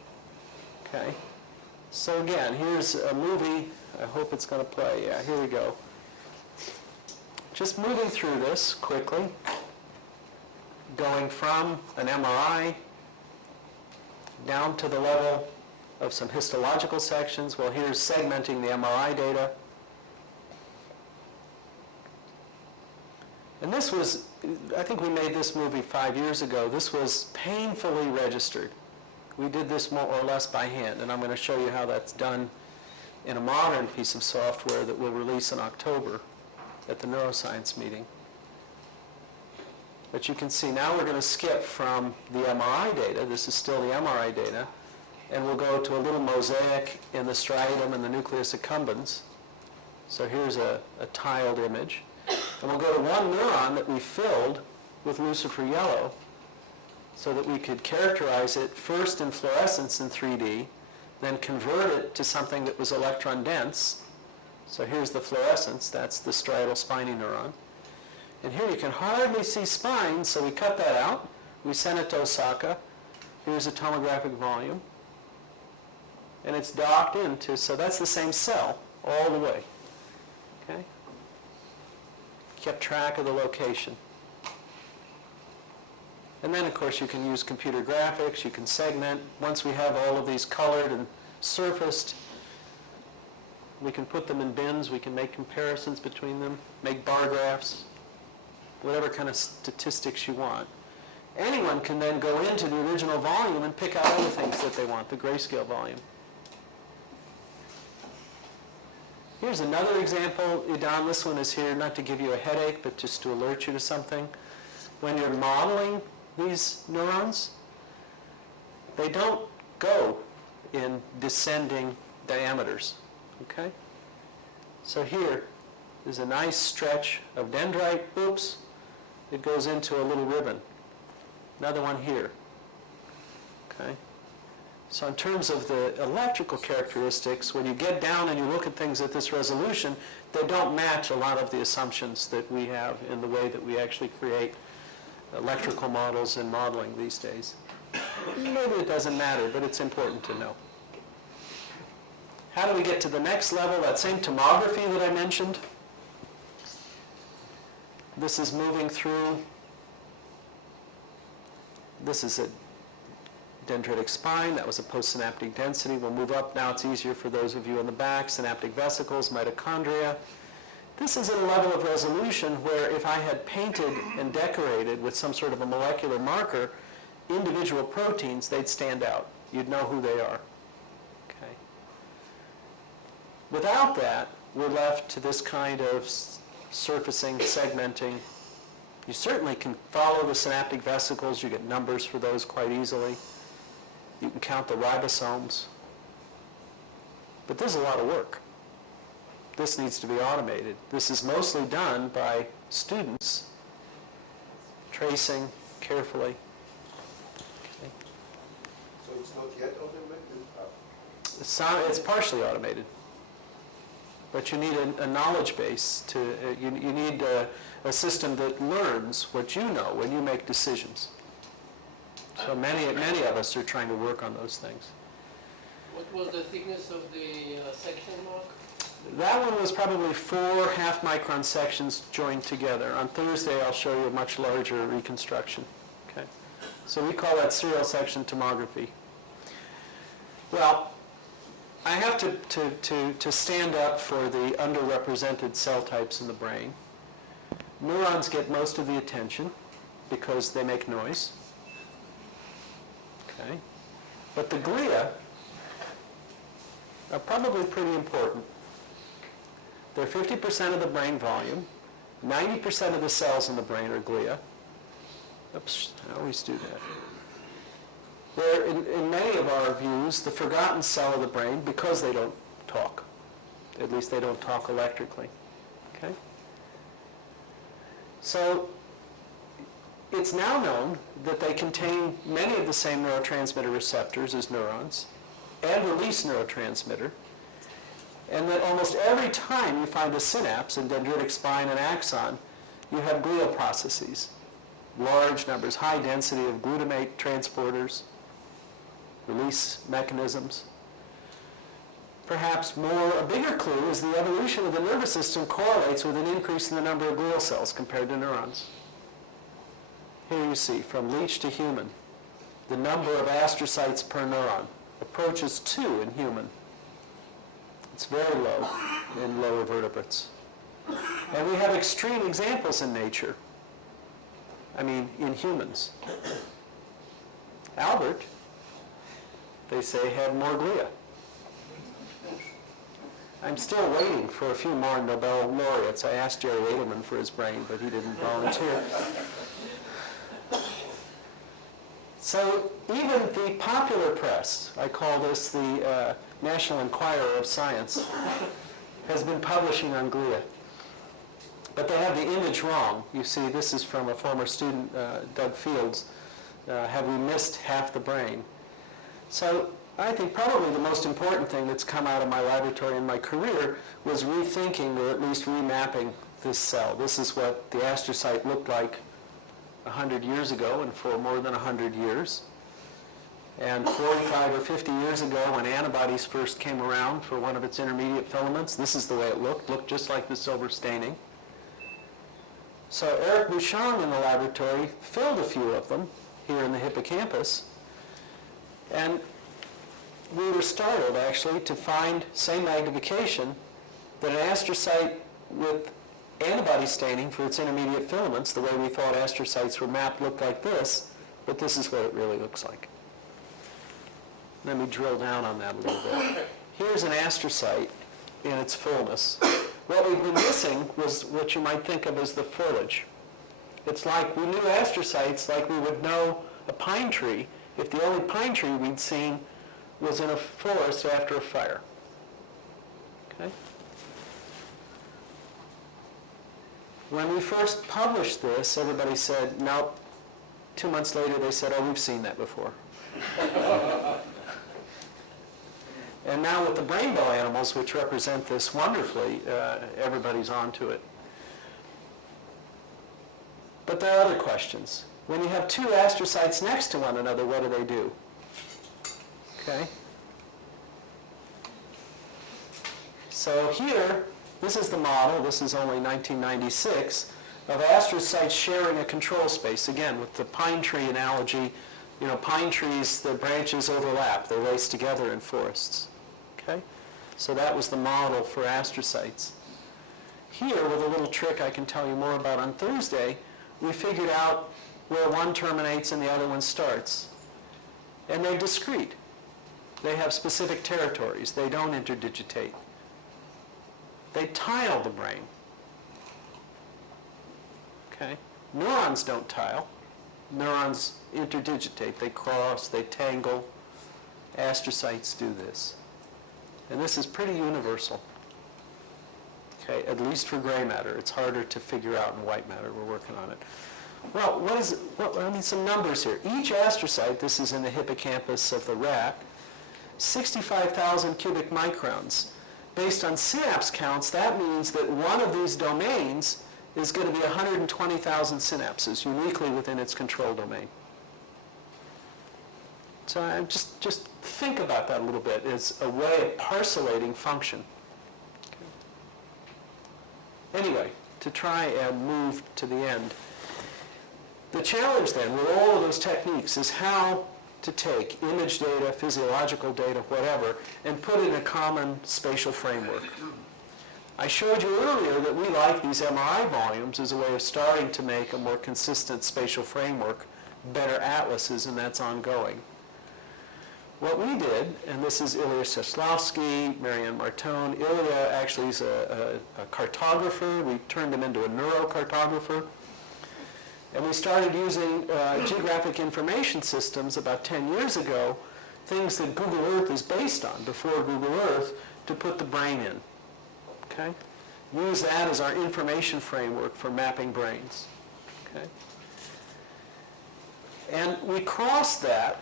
Okay. So again, here's a movie. I hope it's going to play. Yeah, here we go. Just moving through this quickly, going from an MRI down to the level of some histological sections. Well, here's segmenting the MRI data. And this was, I think we made this movie 5 years ago. This was painfully registered. We did this more or less by hand, and I'm going to show you how that's done in a modern piece of software that we'll release in October at the Neuroscience meeting. But you can see now we're going to skip from the MRI data. This is still the MRI data. And we'll go to a little mosaic in the striatum and the nucleus accumbens. So here's a tiled image. And we'll go to one neuron that we filled with lucifer yellow so that we could characterize it first in fluorescence in 3D, then convert it to something that was electron dense. So here's the fluorescence. That's the striatal spiny neuron. And here you can hardly see spines, so we cut that out. We sent it to Osaka. Here's a tomographic volume. And it's docked into, so that's the same cell all the way. Okay? Kept track of the location. And then, of course, you can use computer graphics. You can segment. Once we have all of these colored and surfaced, we can put them in bins. We can make comparisons between them, make bar graphs, whatever kind of statistics you want. Anyone can then go into the original volume and pick out other things that they want, the grayscale volume. Here's another example. Idan, this one is here not to give you a headache, but just to alert you to something. When you're modeling these neurons, they don't go in descending diameters. Okay? So here is a nice stretch of dendrite. Oops. It goes into a little ribbon. Another one here. Okay? So in terms of the electrical characteristics, when you get down and you look at things at this resolution, they don't match a lot of the assumptions that we have in the way that we actually create electrical models in modeling these days. Maybe it doesn't matter, but it's important to know. How do we get to the next level? That same tomography that I mentioned. This is moving through. This is a dendritic spine. That was a postsynaptic density. We'll move up now. It's easier for those of you in the back. Synaptic vesicles, mitochondria. This is at a level of resolution where if I had painted and decorated with some sort of a molecular marker individual proteins, they'd stand out. You'd know who they are. Okay. Without that, we're left to this kind of surfacing, segmenting. You certainly can follow the synaptic vesicles. You get numbers for those quite easily. You can count the ribosomes. But there's a lot of work. this needs to be automated. This is mostly done by students tracing carefully. Okay. So it's not yet automated? It's partially automated. But you need a knowledge base to, you need a system that learns what you know when you make decisions. So many of us are trying to work on those things. What was the thickness of the section mark? That one was probably 4 half-micron sections joined together. On Thursday, I'll show you a much larger reconstruction. Okay, so we call that serial section tomography. Well, I have to stand up for the underrepresented cell types in the brain. Neurons get most of the attention because they make noise. Okay, but the glia are probably pretty important. They're 50% of the brain volume. 90% of the cells in the brain are glia. Oops, I always do that. They're, in many of our views, the forgotten cell of the brain because they don't talk. At least they don't talk electrically. Okay? So it's now known that they contain many of the same neurotransmitter receptors as neurons and release neurotransmitter, and that almost every time you find a synapse in dendritic spine and axon, you have glial processes, large numbers, high density of glutamate transporters, release mechanisms. Perhaps a bigger clue is the evolution of the nervous system correlates with an increase in the number of glial cells compared to neurons. Here you see, from leech to human, the number of astrocytes per neuron approaches 2 in human. It's very low in lower vertebrates. And we have extreme examples in nature. I mean, in humans. Albert, they say, had more glia. I'm still waiting for a few more Nobel laureates. I asked Jerry Edelman for his brain, but he didn't volunteer. So even the popular press, I call this the National Enquirer of Science, has been publishing on glia. But they have the image wrong. You see, this is from a former student, Doug Fields. Have we missed half the brain? So I think probably the most important thing that's come out of my laboratory in my career was rethinking, or at least remapping, this cell. This is what the astrocyte looked like 100 years ago, and for more than 100 years. And 45 or 50 years ago, when antibodies first came around for one of its intermediate filaments, this is the way it looked just like the silver staining. So Eric Bouchon in the laboratory filled a few of them here in the hippocampus, and we were startled, actually, to find, same magnification, that an astrocyte with antibody staining for its intermediate filaments, the way we thought astrocytes were mapped, looked like this, but this is what it really looks like. Let me drill down on that a little bit. Here's an astrocyte in its fullness. What we've been missing was what you might think of as the foliage. It's like we knew astrocytes like we would know a pine tree if the only pine tree we'd seen was in a forest after a fire. Okay? When we first published this, everybody said, nope. 2 months later, they said, oh, we've seen that before. And now with the rainbow animals, which represent this wonderfully, everybody's onto it. But there are other questions. When you have 2 astrocytes next to one another, what do? Okay? So here, this is the model, this is only 1996, of astrocytes sharing a control space. Again, with the pine tree analogy, you know, pine trees, the branches overlap, they race together in forests. Okay? So that was the model for astrocytes. Here, with a little trick I can tell you more about on Thursday, we figured out where one terminates and the other one starts. And they're discrete. They have specific territories. They don't interdigitate. They tile the brain. Okay? Neurons don't tile. Neurons interdigitate. They cross, they tangle. Astrocytes do this. And this is pretty universal. okay, at least for gray matter. It's harder to figure out in white matter. We're working on it. Well, some numbers here. Each astrocyte, this is in the hippocampus of the rat, 65,000 cubic microns. Based on synapse counts, that means that one of these domains is going to be 120,000 synapses, uniquely within its control domain. So just think about that a little bit as a way of parcellating function. Okay. Anyway, to try and move to the end. The challenge then with all of those techniques is how to take image data, physiological data, whatever, and put it in a common spatial framework. I showed you earlier that we like these MRI volumes as a way of starting to make a more consistent spatial framework, better atlases, and that's ongoing. What we did, and this is Ilya Seslowsky, Marianne Martone. Ilya actually is a cartographer. We turned him into a neurocartographer. And we started using geographic information systems about 10 years ago, things that Google Earth is based on before Google Earth, to put the brain in. Okay? Use that as our information framework for mapping brains. Okay? And we crossed that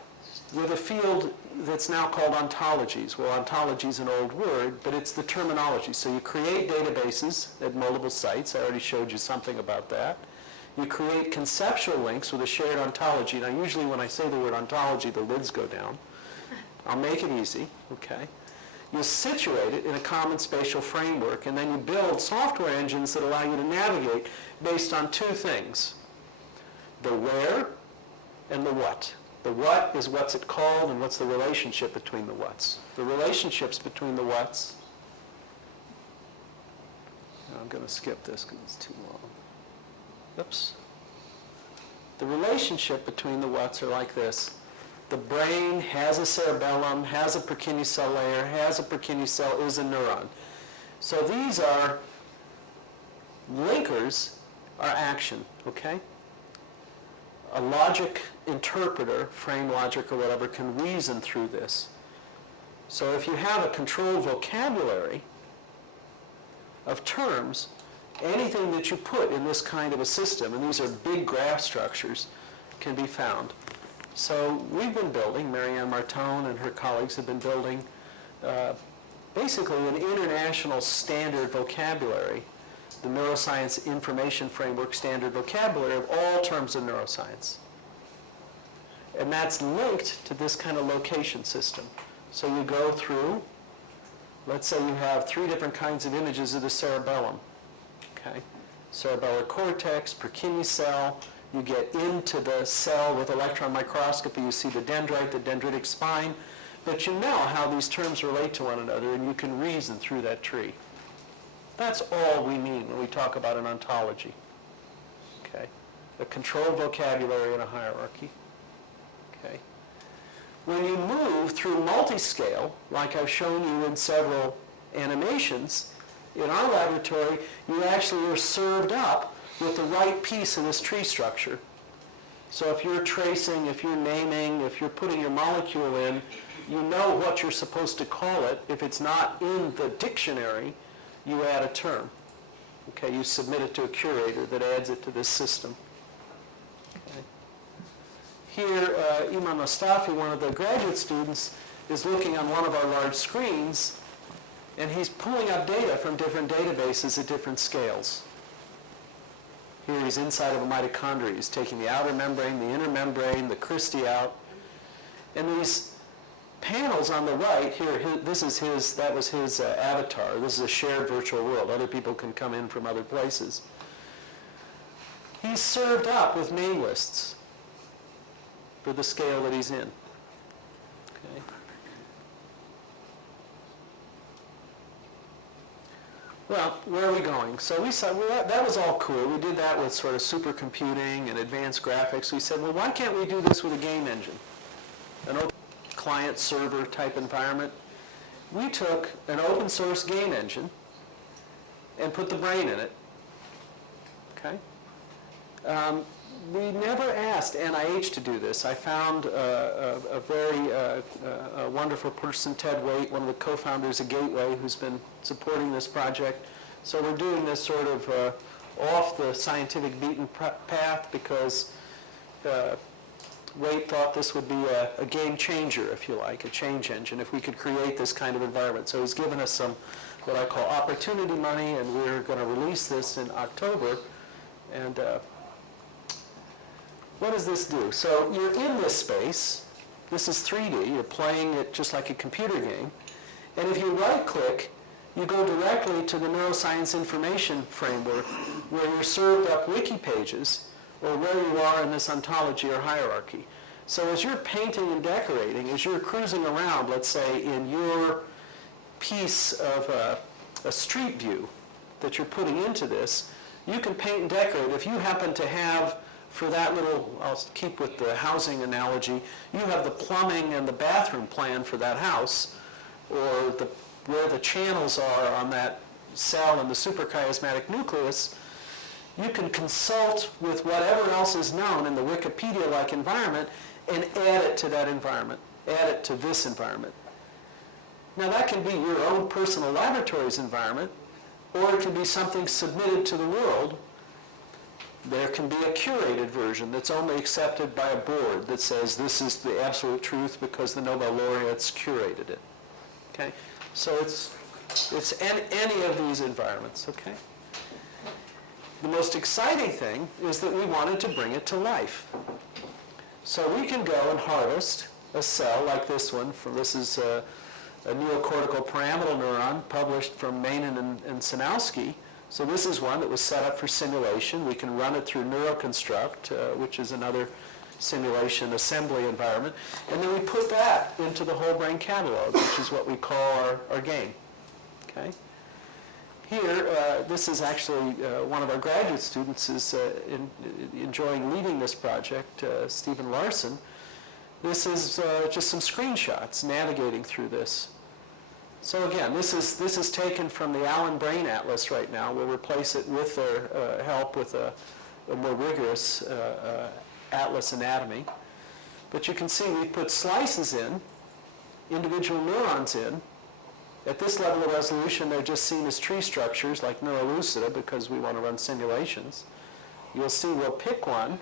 with a field that's now called ontologies. Well, ontology is an old word, but it's the terminology. So you create databases at multiple sites. I already showed you something about that. You create conceptual links with a shared ontology. Now, usually when I say the word ontology, the lids go down. I'll make it easy, okay? You situate it in a common spatial framework, and then you build software engines that allow you to navigate based on two things: the where and the what. The what is what's it called, and what's the relationship between the whats. The relationships between the whats. Now, I'm going to skip this because it's too long. Oops. The relationship between the whats are like this. The brain has a cerebellum, has a Purkinje cell layer, has a Purkinje cell, is a neuron. So these are linkers, are action, okay? A logic interpreter, frame logic or whatever, can reason through this. So if you have a controlled vocabulary of terms, anything that you put in this kind of a system, and these are big graph structures, can be found. So we've been building, Marianne Martone and her colleagues have been building basically an international standard vocabulary, the Neuroscience Information Framework standard vocabulary of all terms of neuroscience. And that's linked to this kind of location system. So you go through, let's say you have 3 different kinds of images of the cerebellum. Okay, cerebellar cortex, Purkinje cell. You get into the cell with electron microscopy. You see the dendrite, the dendritic spine. But you know how these terms relate to one another, and you can reason through that tree. That's all we mean when we talk about an ontology. Okay, a controlled vocabulary and a hierarchy. Okay. When you move through multi-scale, like I've shown you in several animations, in our laboratory, you actually are served up with the right piece of this tree structure. So if you're tracing, if you're naming, if you're putting your molecule in, you know what you're supposed to call it. If it's not in the dictionary, you add a term. Okay, you submit it to a curator that adds it to this system. Okay. Here, Iman Mustafi, one of the graduate students, is looking on one of our large screens, and he's pulling up data from different databases at different scales. Here he's inside of a mitochondria. He's taking the outer membrane, the inner membrane, the cristae out. And these panels on the right, here, that was his avatar. This is a shared virtual world. Other people can come in from other places. He's served up with name lists for the scale that he's in. Okay. Well, where are we going? So we said, well, that was all cool. We did that with sort of supercomputing and advanced graphics. We said, well, why can't we do this with a game engine? An open client-server type environment. We took an open source game engine and put the brain in it. Okay? We never asked NIH to do this. I found a very wonderful person, Ted Waite, one of the co-founders of Gateway, who's been supporting this project, So we're doing this sort of off the scientific beaten path because Waite thought this would be a game changer, if you like, a change engine, if we could create this kind of environment. So he's given us some what I call opportunity money, and we're going to release this in October. And what does this do? So you're in this space. This is 3D. You're playing it just like a computer game. And if you right-click, you go directly to the neuroscience information framework where you're served up wiki pages or where you are in this ontology or hierarchy. So as you're painting and decorating, as you're cruising around, let's say, in your piece of a street view that you're putting into this, you can paint and decorate. If you happen to have, for that little, I'll keep with the housing analogy, you have the plumbing and the bathroom plan for that house, or where the channels are on that cell in the suprachiasmatic nucleus, you can consult with whatever else is known in the Wikipedia-like environment and add it to that environment, add it to this environment. Now that can be your own personal laboratory's environment, or it can be something submitted to the world. There can be a curated version that's only accepted by a board that says this is the absolute truth because the Nobel laureates curated it. Okay? So it's any of these environments, okay? The most exciting thing is that we wanted to bring it to life. So we can go and harvest a cell like this one. This is a neocortical pyramidal neuron published from Manin and Sanowski. So this is one that was set up for simulation. We can run it through NeuroConstruct, which is another simulation assembly environment. And then we put that into the whole brain catalog, which is what we call our game. Okay? Here, this is actually one of our graduate students is enjoying leading this project, Stephen Larson. This is just some screenshots navigating through this. So again, this is taken from the Allen Brain Atlas right now. We'll replace it with their help with a more rigorous atlas anatomy. But you can see we put slices in, individual neurons in. At this level of resolution, they're just seen as tree structures like Neurolucida because we want to run simulations. You'll see we'll pick one,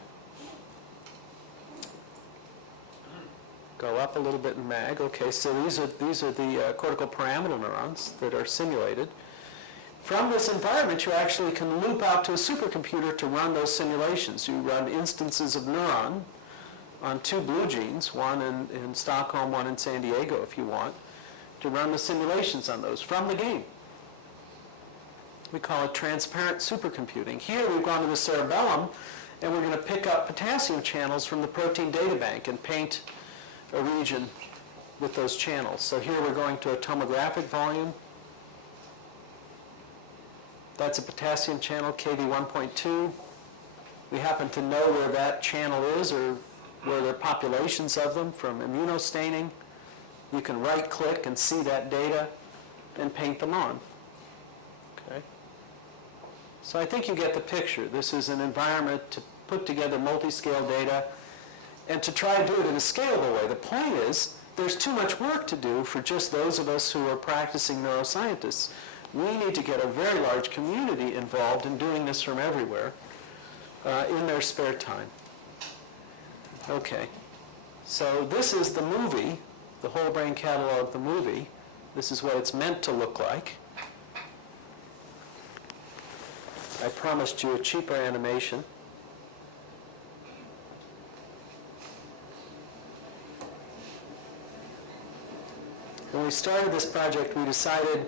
go up a little bit in MAG. Okay, so these are the cortical pyramidal neurons that are simulated. From this environment, you actually can loop out to a supercomputer to run those simulations. You run instances of neuron on 2 blue genes, one in Stockholm, one in San Diego if you want, to run the simulations on those from the game. We call it transparent supercomputing. Here we've gone to the cerebellum and we're going to pick up potassium channels from the protein data bank and paint a region with those channels. So here we're going to a tomographic volume. That's a potassium channel, KV 1.2. We happen to know where that channel is or where there are populations of them from immunostaining. You can right-click and see that data and paint them on. Okay? So I think you get the picture. This is an environment to put together multi-scale data and to try to do it in a scalable way. The point is, there's too much work to do for just those of us who are practicing neuroscientists. We need to get a very large community involved in doing this from everywhere in their spare time. Okay, so this is the movie, the whole brain catalog, the movie. This is what it's meant to look like. I promised you a cheaper animation. When we started this project, we decided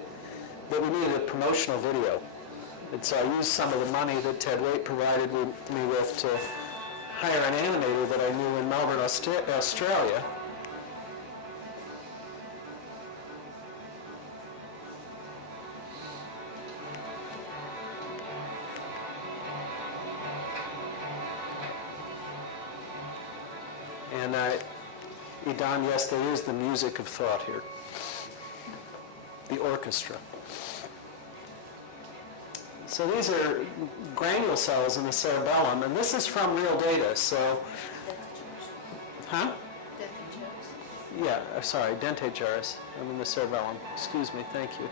that we needed a promotional video. And so I used some of the money that Ted Waite provided me with to hire an animator that I knew in Melbourne, Australia. And Idan, yes, there is the music of thought here. The orchestra. So these are granule cells in the cerebellum, and this is from real data. So, huh? Yeah, sorry, dentate gyrus. I'm in the cerebellum. Excuse me, thank you.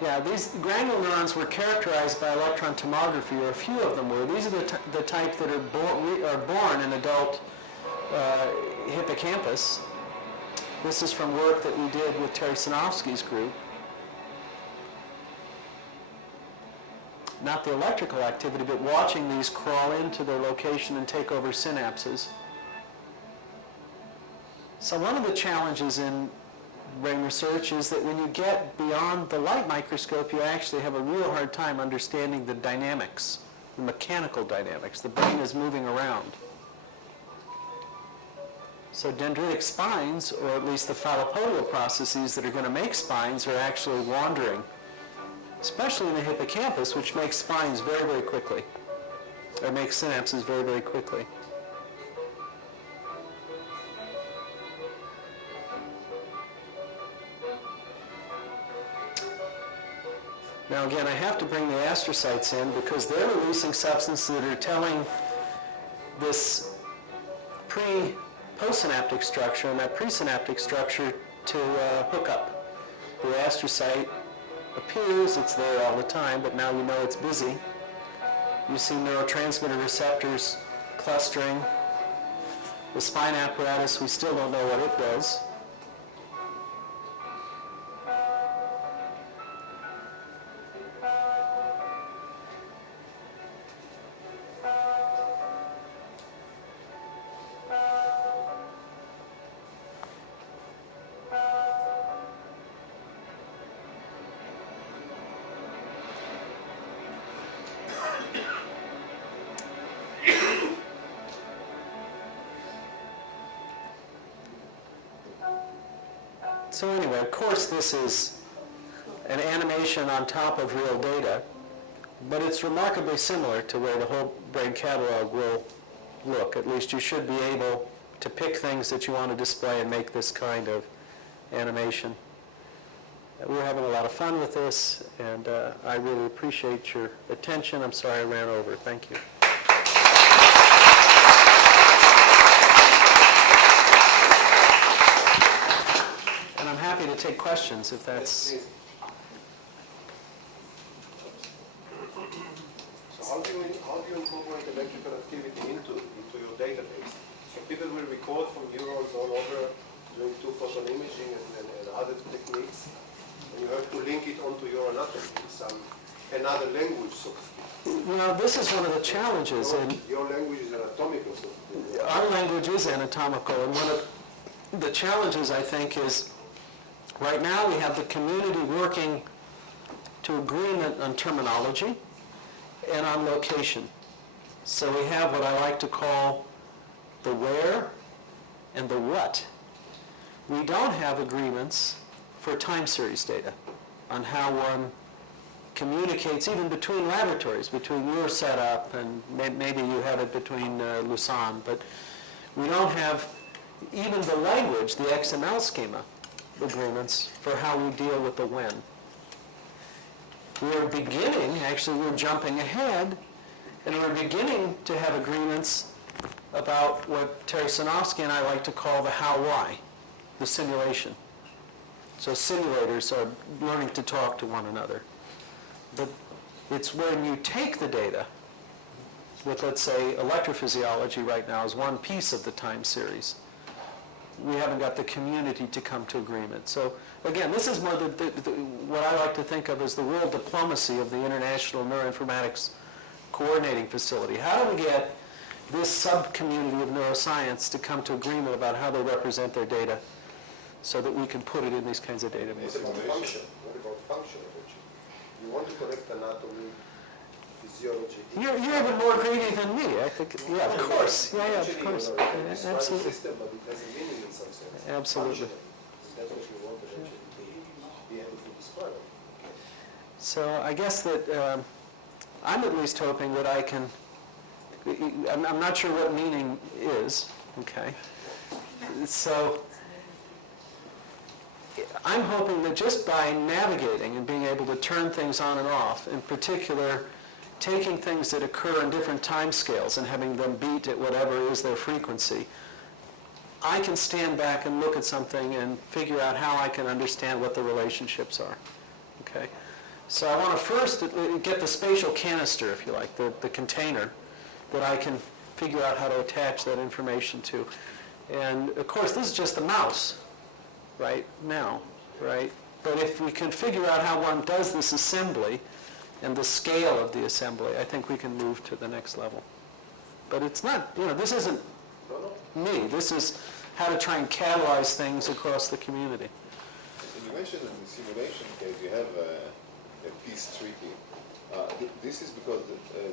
Yeah, these granule neurons were characterized by electron tomography, or a few of them were. These are the type that are born in adult hippocampus. This is from work that we did with Terry Sinofsky's group. Not the electrical activity, but watching these crawl into their location and take over synapses. So one of the challenges in brain research is that when you get beyond the light microscope, you actually have a real hard time understanding the dynamics, the mechanical dynamics. The brain is moving around. So dendritic spines, or at least the phallopodial processes that are going to make spines, are actually wandering, especially in the hippocampus, which makes spines very, very quickly, or makes synapses very, very quickly. Now again, I have to bring the astrocytes in because they're releasing substances that are telling this postsynaptic structure and that presynaptic structure to hook up. The astrocyte appears, it's there all the time, but now you know it's busy. You see neurotransmitter receptors clustering. The spine apparatus, we still don't know what it does. So anyway, of course this is an animation on top of real data, but it's remarkably similar to where the whole brain catalog will look. At least you should be able to pick things that you want to display and make this kind of animation. We're having a lot of fun with this, and I really appreciate your attention. I'm sorry I ran over. Thank you. And I'm happy to take questions if that's... Yes, so how do you incorporate electrical activity into your database? So people will record from neurons all over doing two-photon imaging and other techniques, and you have to link it onto your anatomy in another language, so to speak. Well, this is one of the challenges. Your language is anatomical, so our language is anatomical, and one of the challenges, I think, is right now we have the community working to agreement on terminology and on location. So we have what I like to call the where and the what. We don't have agreements for time series data on how one communicates even between laboratories, between your setup and maybe you have it between Lausanne, but we don't have even the language, the XML schema agreements for how we deal with the when. We're beginning, actually we're jumping ahead, and we're beginning to have agreements about what Terry Sinofsky and I like to call the how-why, the simulation. So simulators are learning to talk to one another. But it's when you take the data, with let's say electrophysiology right now is one piece of the time series. We haven't got the community to come to agreement. So again, this is more what I like to think of as the world diplomacy of the International Neuroinformatics Coordinating Facility. How do we get this sub-community of neuroscience to come to agreement about how they represent their data so that we can put it in these kinds of databases? What about function? What about function? You want to connect anatomy, physiology. You're even more greedy than me. I think, yeah, of course. Yeah, of course. Absolutely. Absolutely. System, but it has a meaning in some sense. Absolutely. That's what you want eventually to be able to describe. So I guess that I'm at least hoping that I can, I'm not sure what meaning is, okay? So I'm hoping that just by navigating and being able to turn things on and off, in particular, taking things that occur in different time scales and having them beat at whatever is their frequency, I can stand back and look at something and figure out how I can understand what the relationships are. Okay? So I want to first get the spatial canister, if you like, the container that I can figure out how to attach that information to. And of course, this is just a mouse right now, right? But if we can figure out how one does this assembly and the scale of the assembly, I think we can move to the next level. But it's not, this isn't me. This is how to try and catalyze things across the community. You mentioned in the simulation case you have a piece treaty. This is because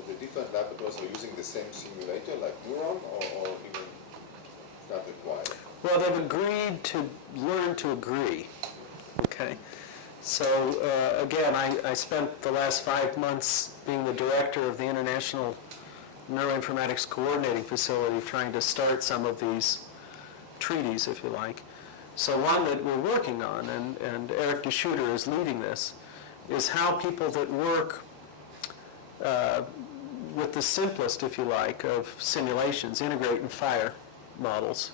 the different laboratories are using the same simulator, like Neuron, or even it's not required? Well, they've agreed to learn to agree, okay? So, again, I spent the last 5 months being the director of the International Neuroinformatics Coordinating Facility trying to start some of these treaties, if you like. So one that we're working on, and Eric DeSchutter is leading this, is how people that work with the simplest, if you like, of simulations, integrate and fire models,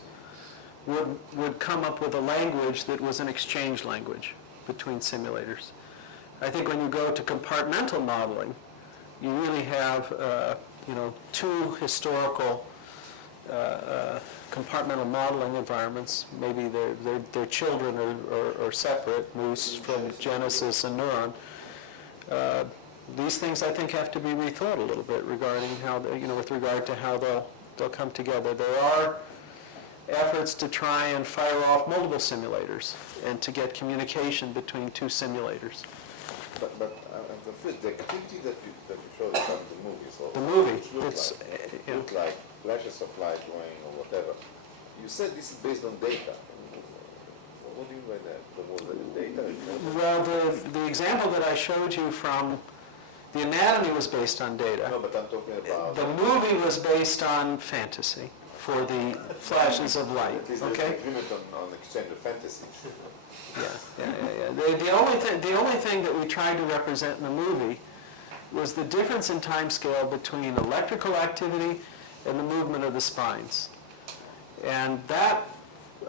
would come up with a language that was an exchange language between simulators. I think when you go to compartmental modeling, you really have two historical compartmental modeling environments. Maybe their children are separate, Moose from Genesis and Neuron. These things, I think, have to be rethought a little bit regarding how, with regard to how they'll come together. There are efforts to try and fire off multiple simulators and to get communication between two simulators. But I'm confused. The activity that you showed from the movie, so The movie, look like flashes of light going or whatever. You said this is based on data. What do you mean by that? The data? Well, the example that I showed you from the anatomy was based on data. No, but I'm talking about... The movie was based on fantasy for the flashes of light, At least okay? there's agreement on exchange of fantasies. Yeah. The only thing that we tried to represent in the movie was the difference in time scale between electrical activity and the movement of the spines. And that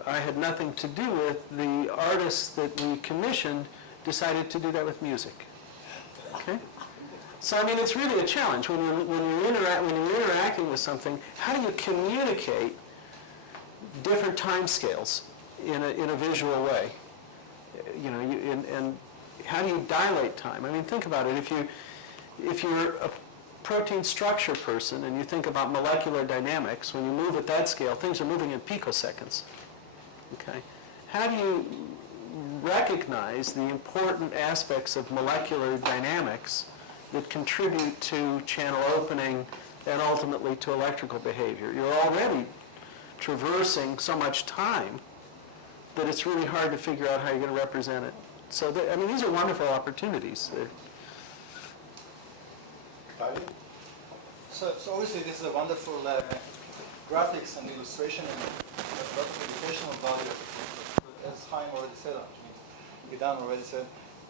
I had nothing to do with. The artists that we commissioned decided to do that with music. Okay? So I mean, it's really a challenge when you're interacting with something. How do you communicate different time scales in a visual way? And how do you dilate time? I mean, think about it. If you're a protein structure person and you think about molecular dynamics, when you move at that scale, things are moving in picoseconds. Okay? How do you recognize the important aspects of molecular dynamics that contribute to channel opening and ultimately to electrical behavior? You're already traversing so much time that it's really hard to figure out how you're going to represent it. So, these are wonderful opportunities. So obviously this is a wonderful graphics and illustration and a lot of educational value, as Chaim already said, Idan already said.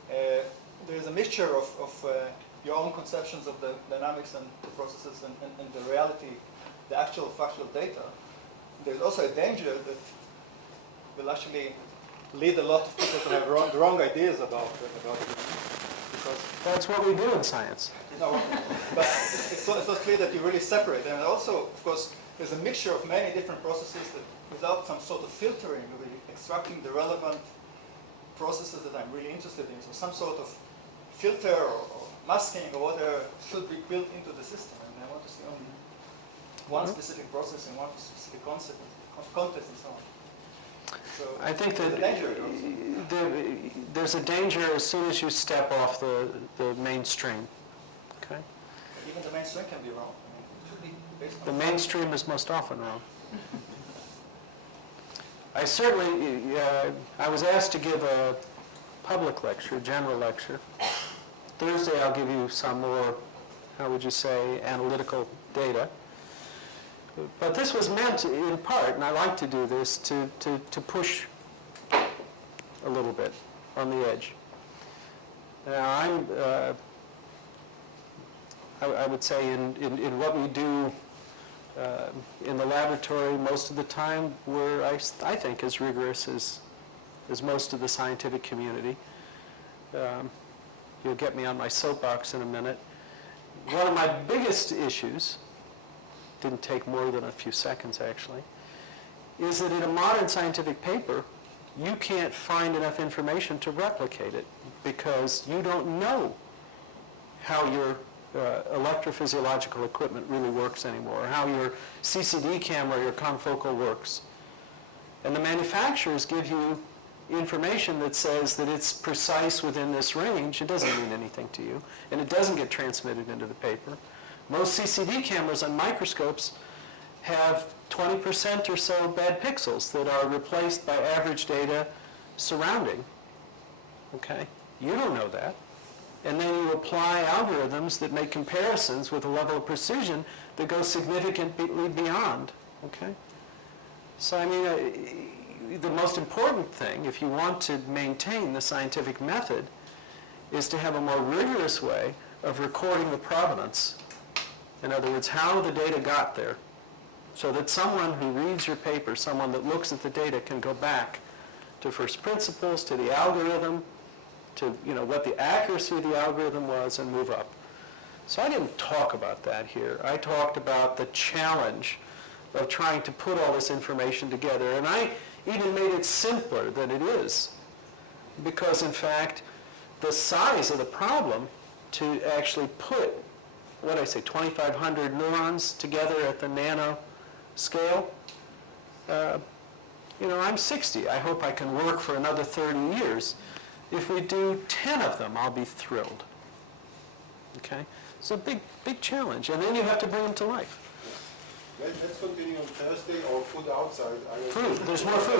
There is a mixture of your own conceptions of the dynamics and the processes and the reality, the actual factual data. There's also a danger that will actually lead a lot of people to have the wrong ideas about it. Because that's what we do in science. But it's not clear that you really separate. And also, of course, there's a mixture of many different processes that without some sort of filtering, really extracting the relevant processes that I'm really interested in. So some sort of filter or masking or whatever should be built into the system. And I want to see only one specific process and one specific concept, context and so on. So I think that there's a danger as soon as you step off the mainstream. Okay? Even the mainstream can be wrong. It should be based on the mainstream is most often wrong. I certainly, I was asked to give a public lecture, a general lecture. Thursday I'll give you some more, how would you say, analytical data. But this was meant in part, and I like to do this, to push a little bit on the edge. Now I would say in what we do in the laboratory most of the time, we're, I think, as rigorous as most of the scientific community. You'll get me on my soapbox in a minute. One of my biggest issues, didn't take more than a few seconds actually, is that in a modern scientific paper, you can't find enough information to replicate it because you don't know how your electrophysiological equipment really works anymore, or how your CCD camera, your confocal works. And the manufacturers give you information that says that it's precise within this range. It doesn't mean anything to you, and it doesn't get transmitted into the paper. Most CCD cameras on microscopes have 20% or so bad pixels that are replaced by average data surrounding. Okay? You don't know that. And then you apply algorithms that make comparisons with a level of precision that goes significantly beyond. Okay? So, I mean, the most important thing, if you want to maintain the scientific method, is to have a more rigorous way of recording the provenance. In other words, how the data got there, so that someone who reads your paper, someone that looks at the data, can go back to first principles, to the algorithm, to what the accuracy of the algorithm was, and move up. So I didn't talk about that here. I talked about the challenge of trying to put all this information together. And I even made it simpler than it is, because in fact, the size of the problem to actually put, what did I say, 2,500 neurons together at the nano scale, I'm 60. I hope I can work for another 30 years. If we do 10 of them, I'll be thrilled. Okay? It's a big, big challenge. And then you have to bring them to life. Let's continue on Thursday, or food outside. Food. There's more food.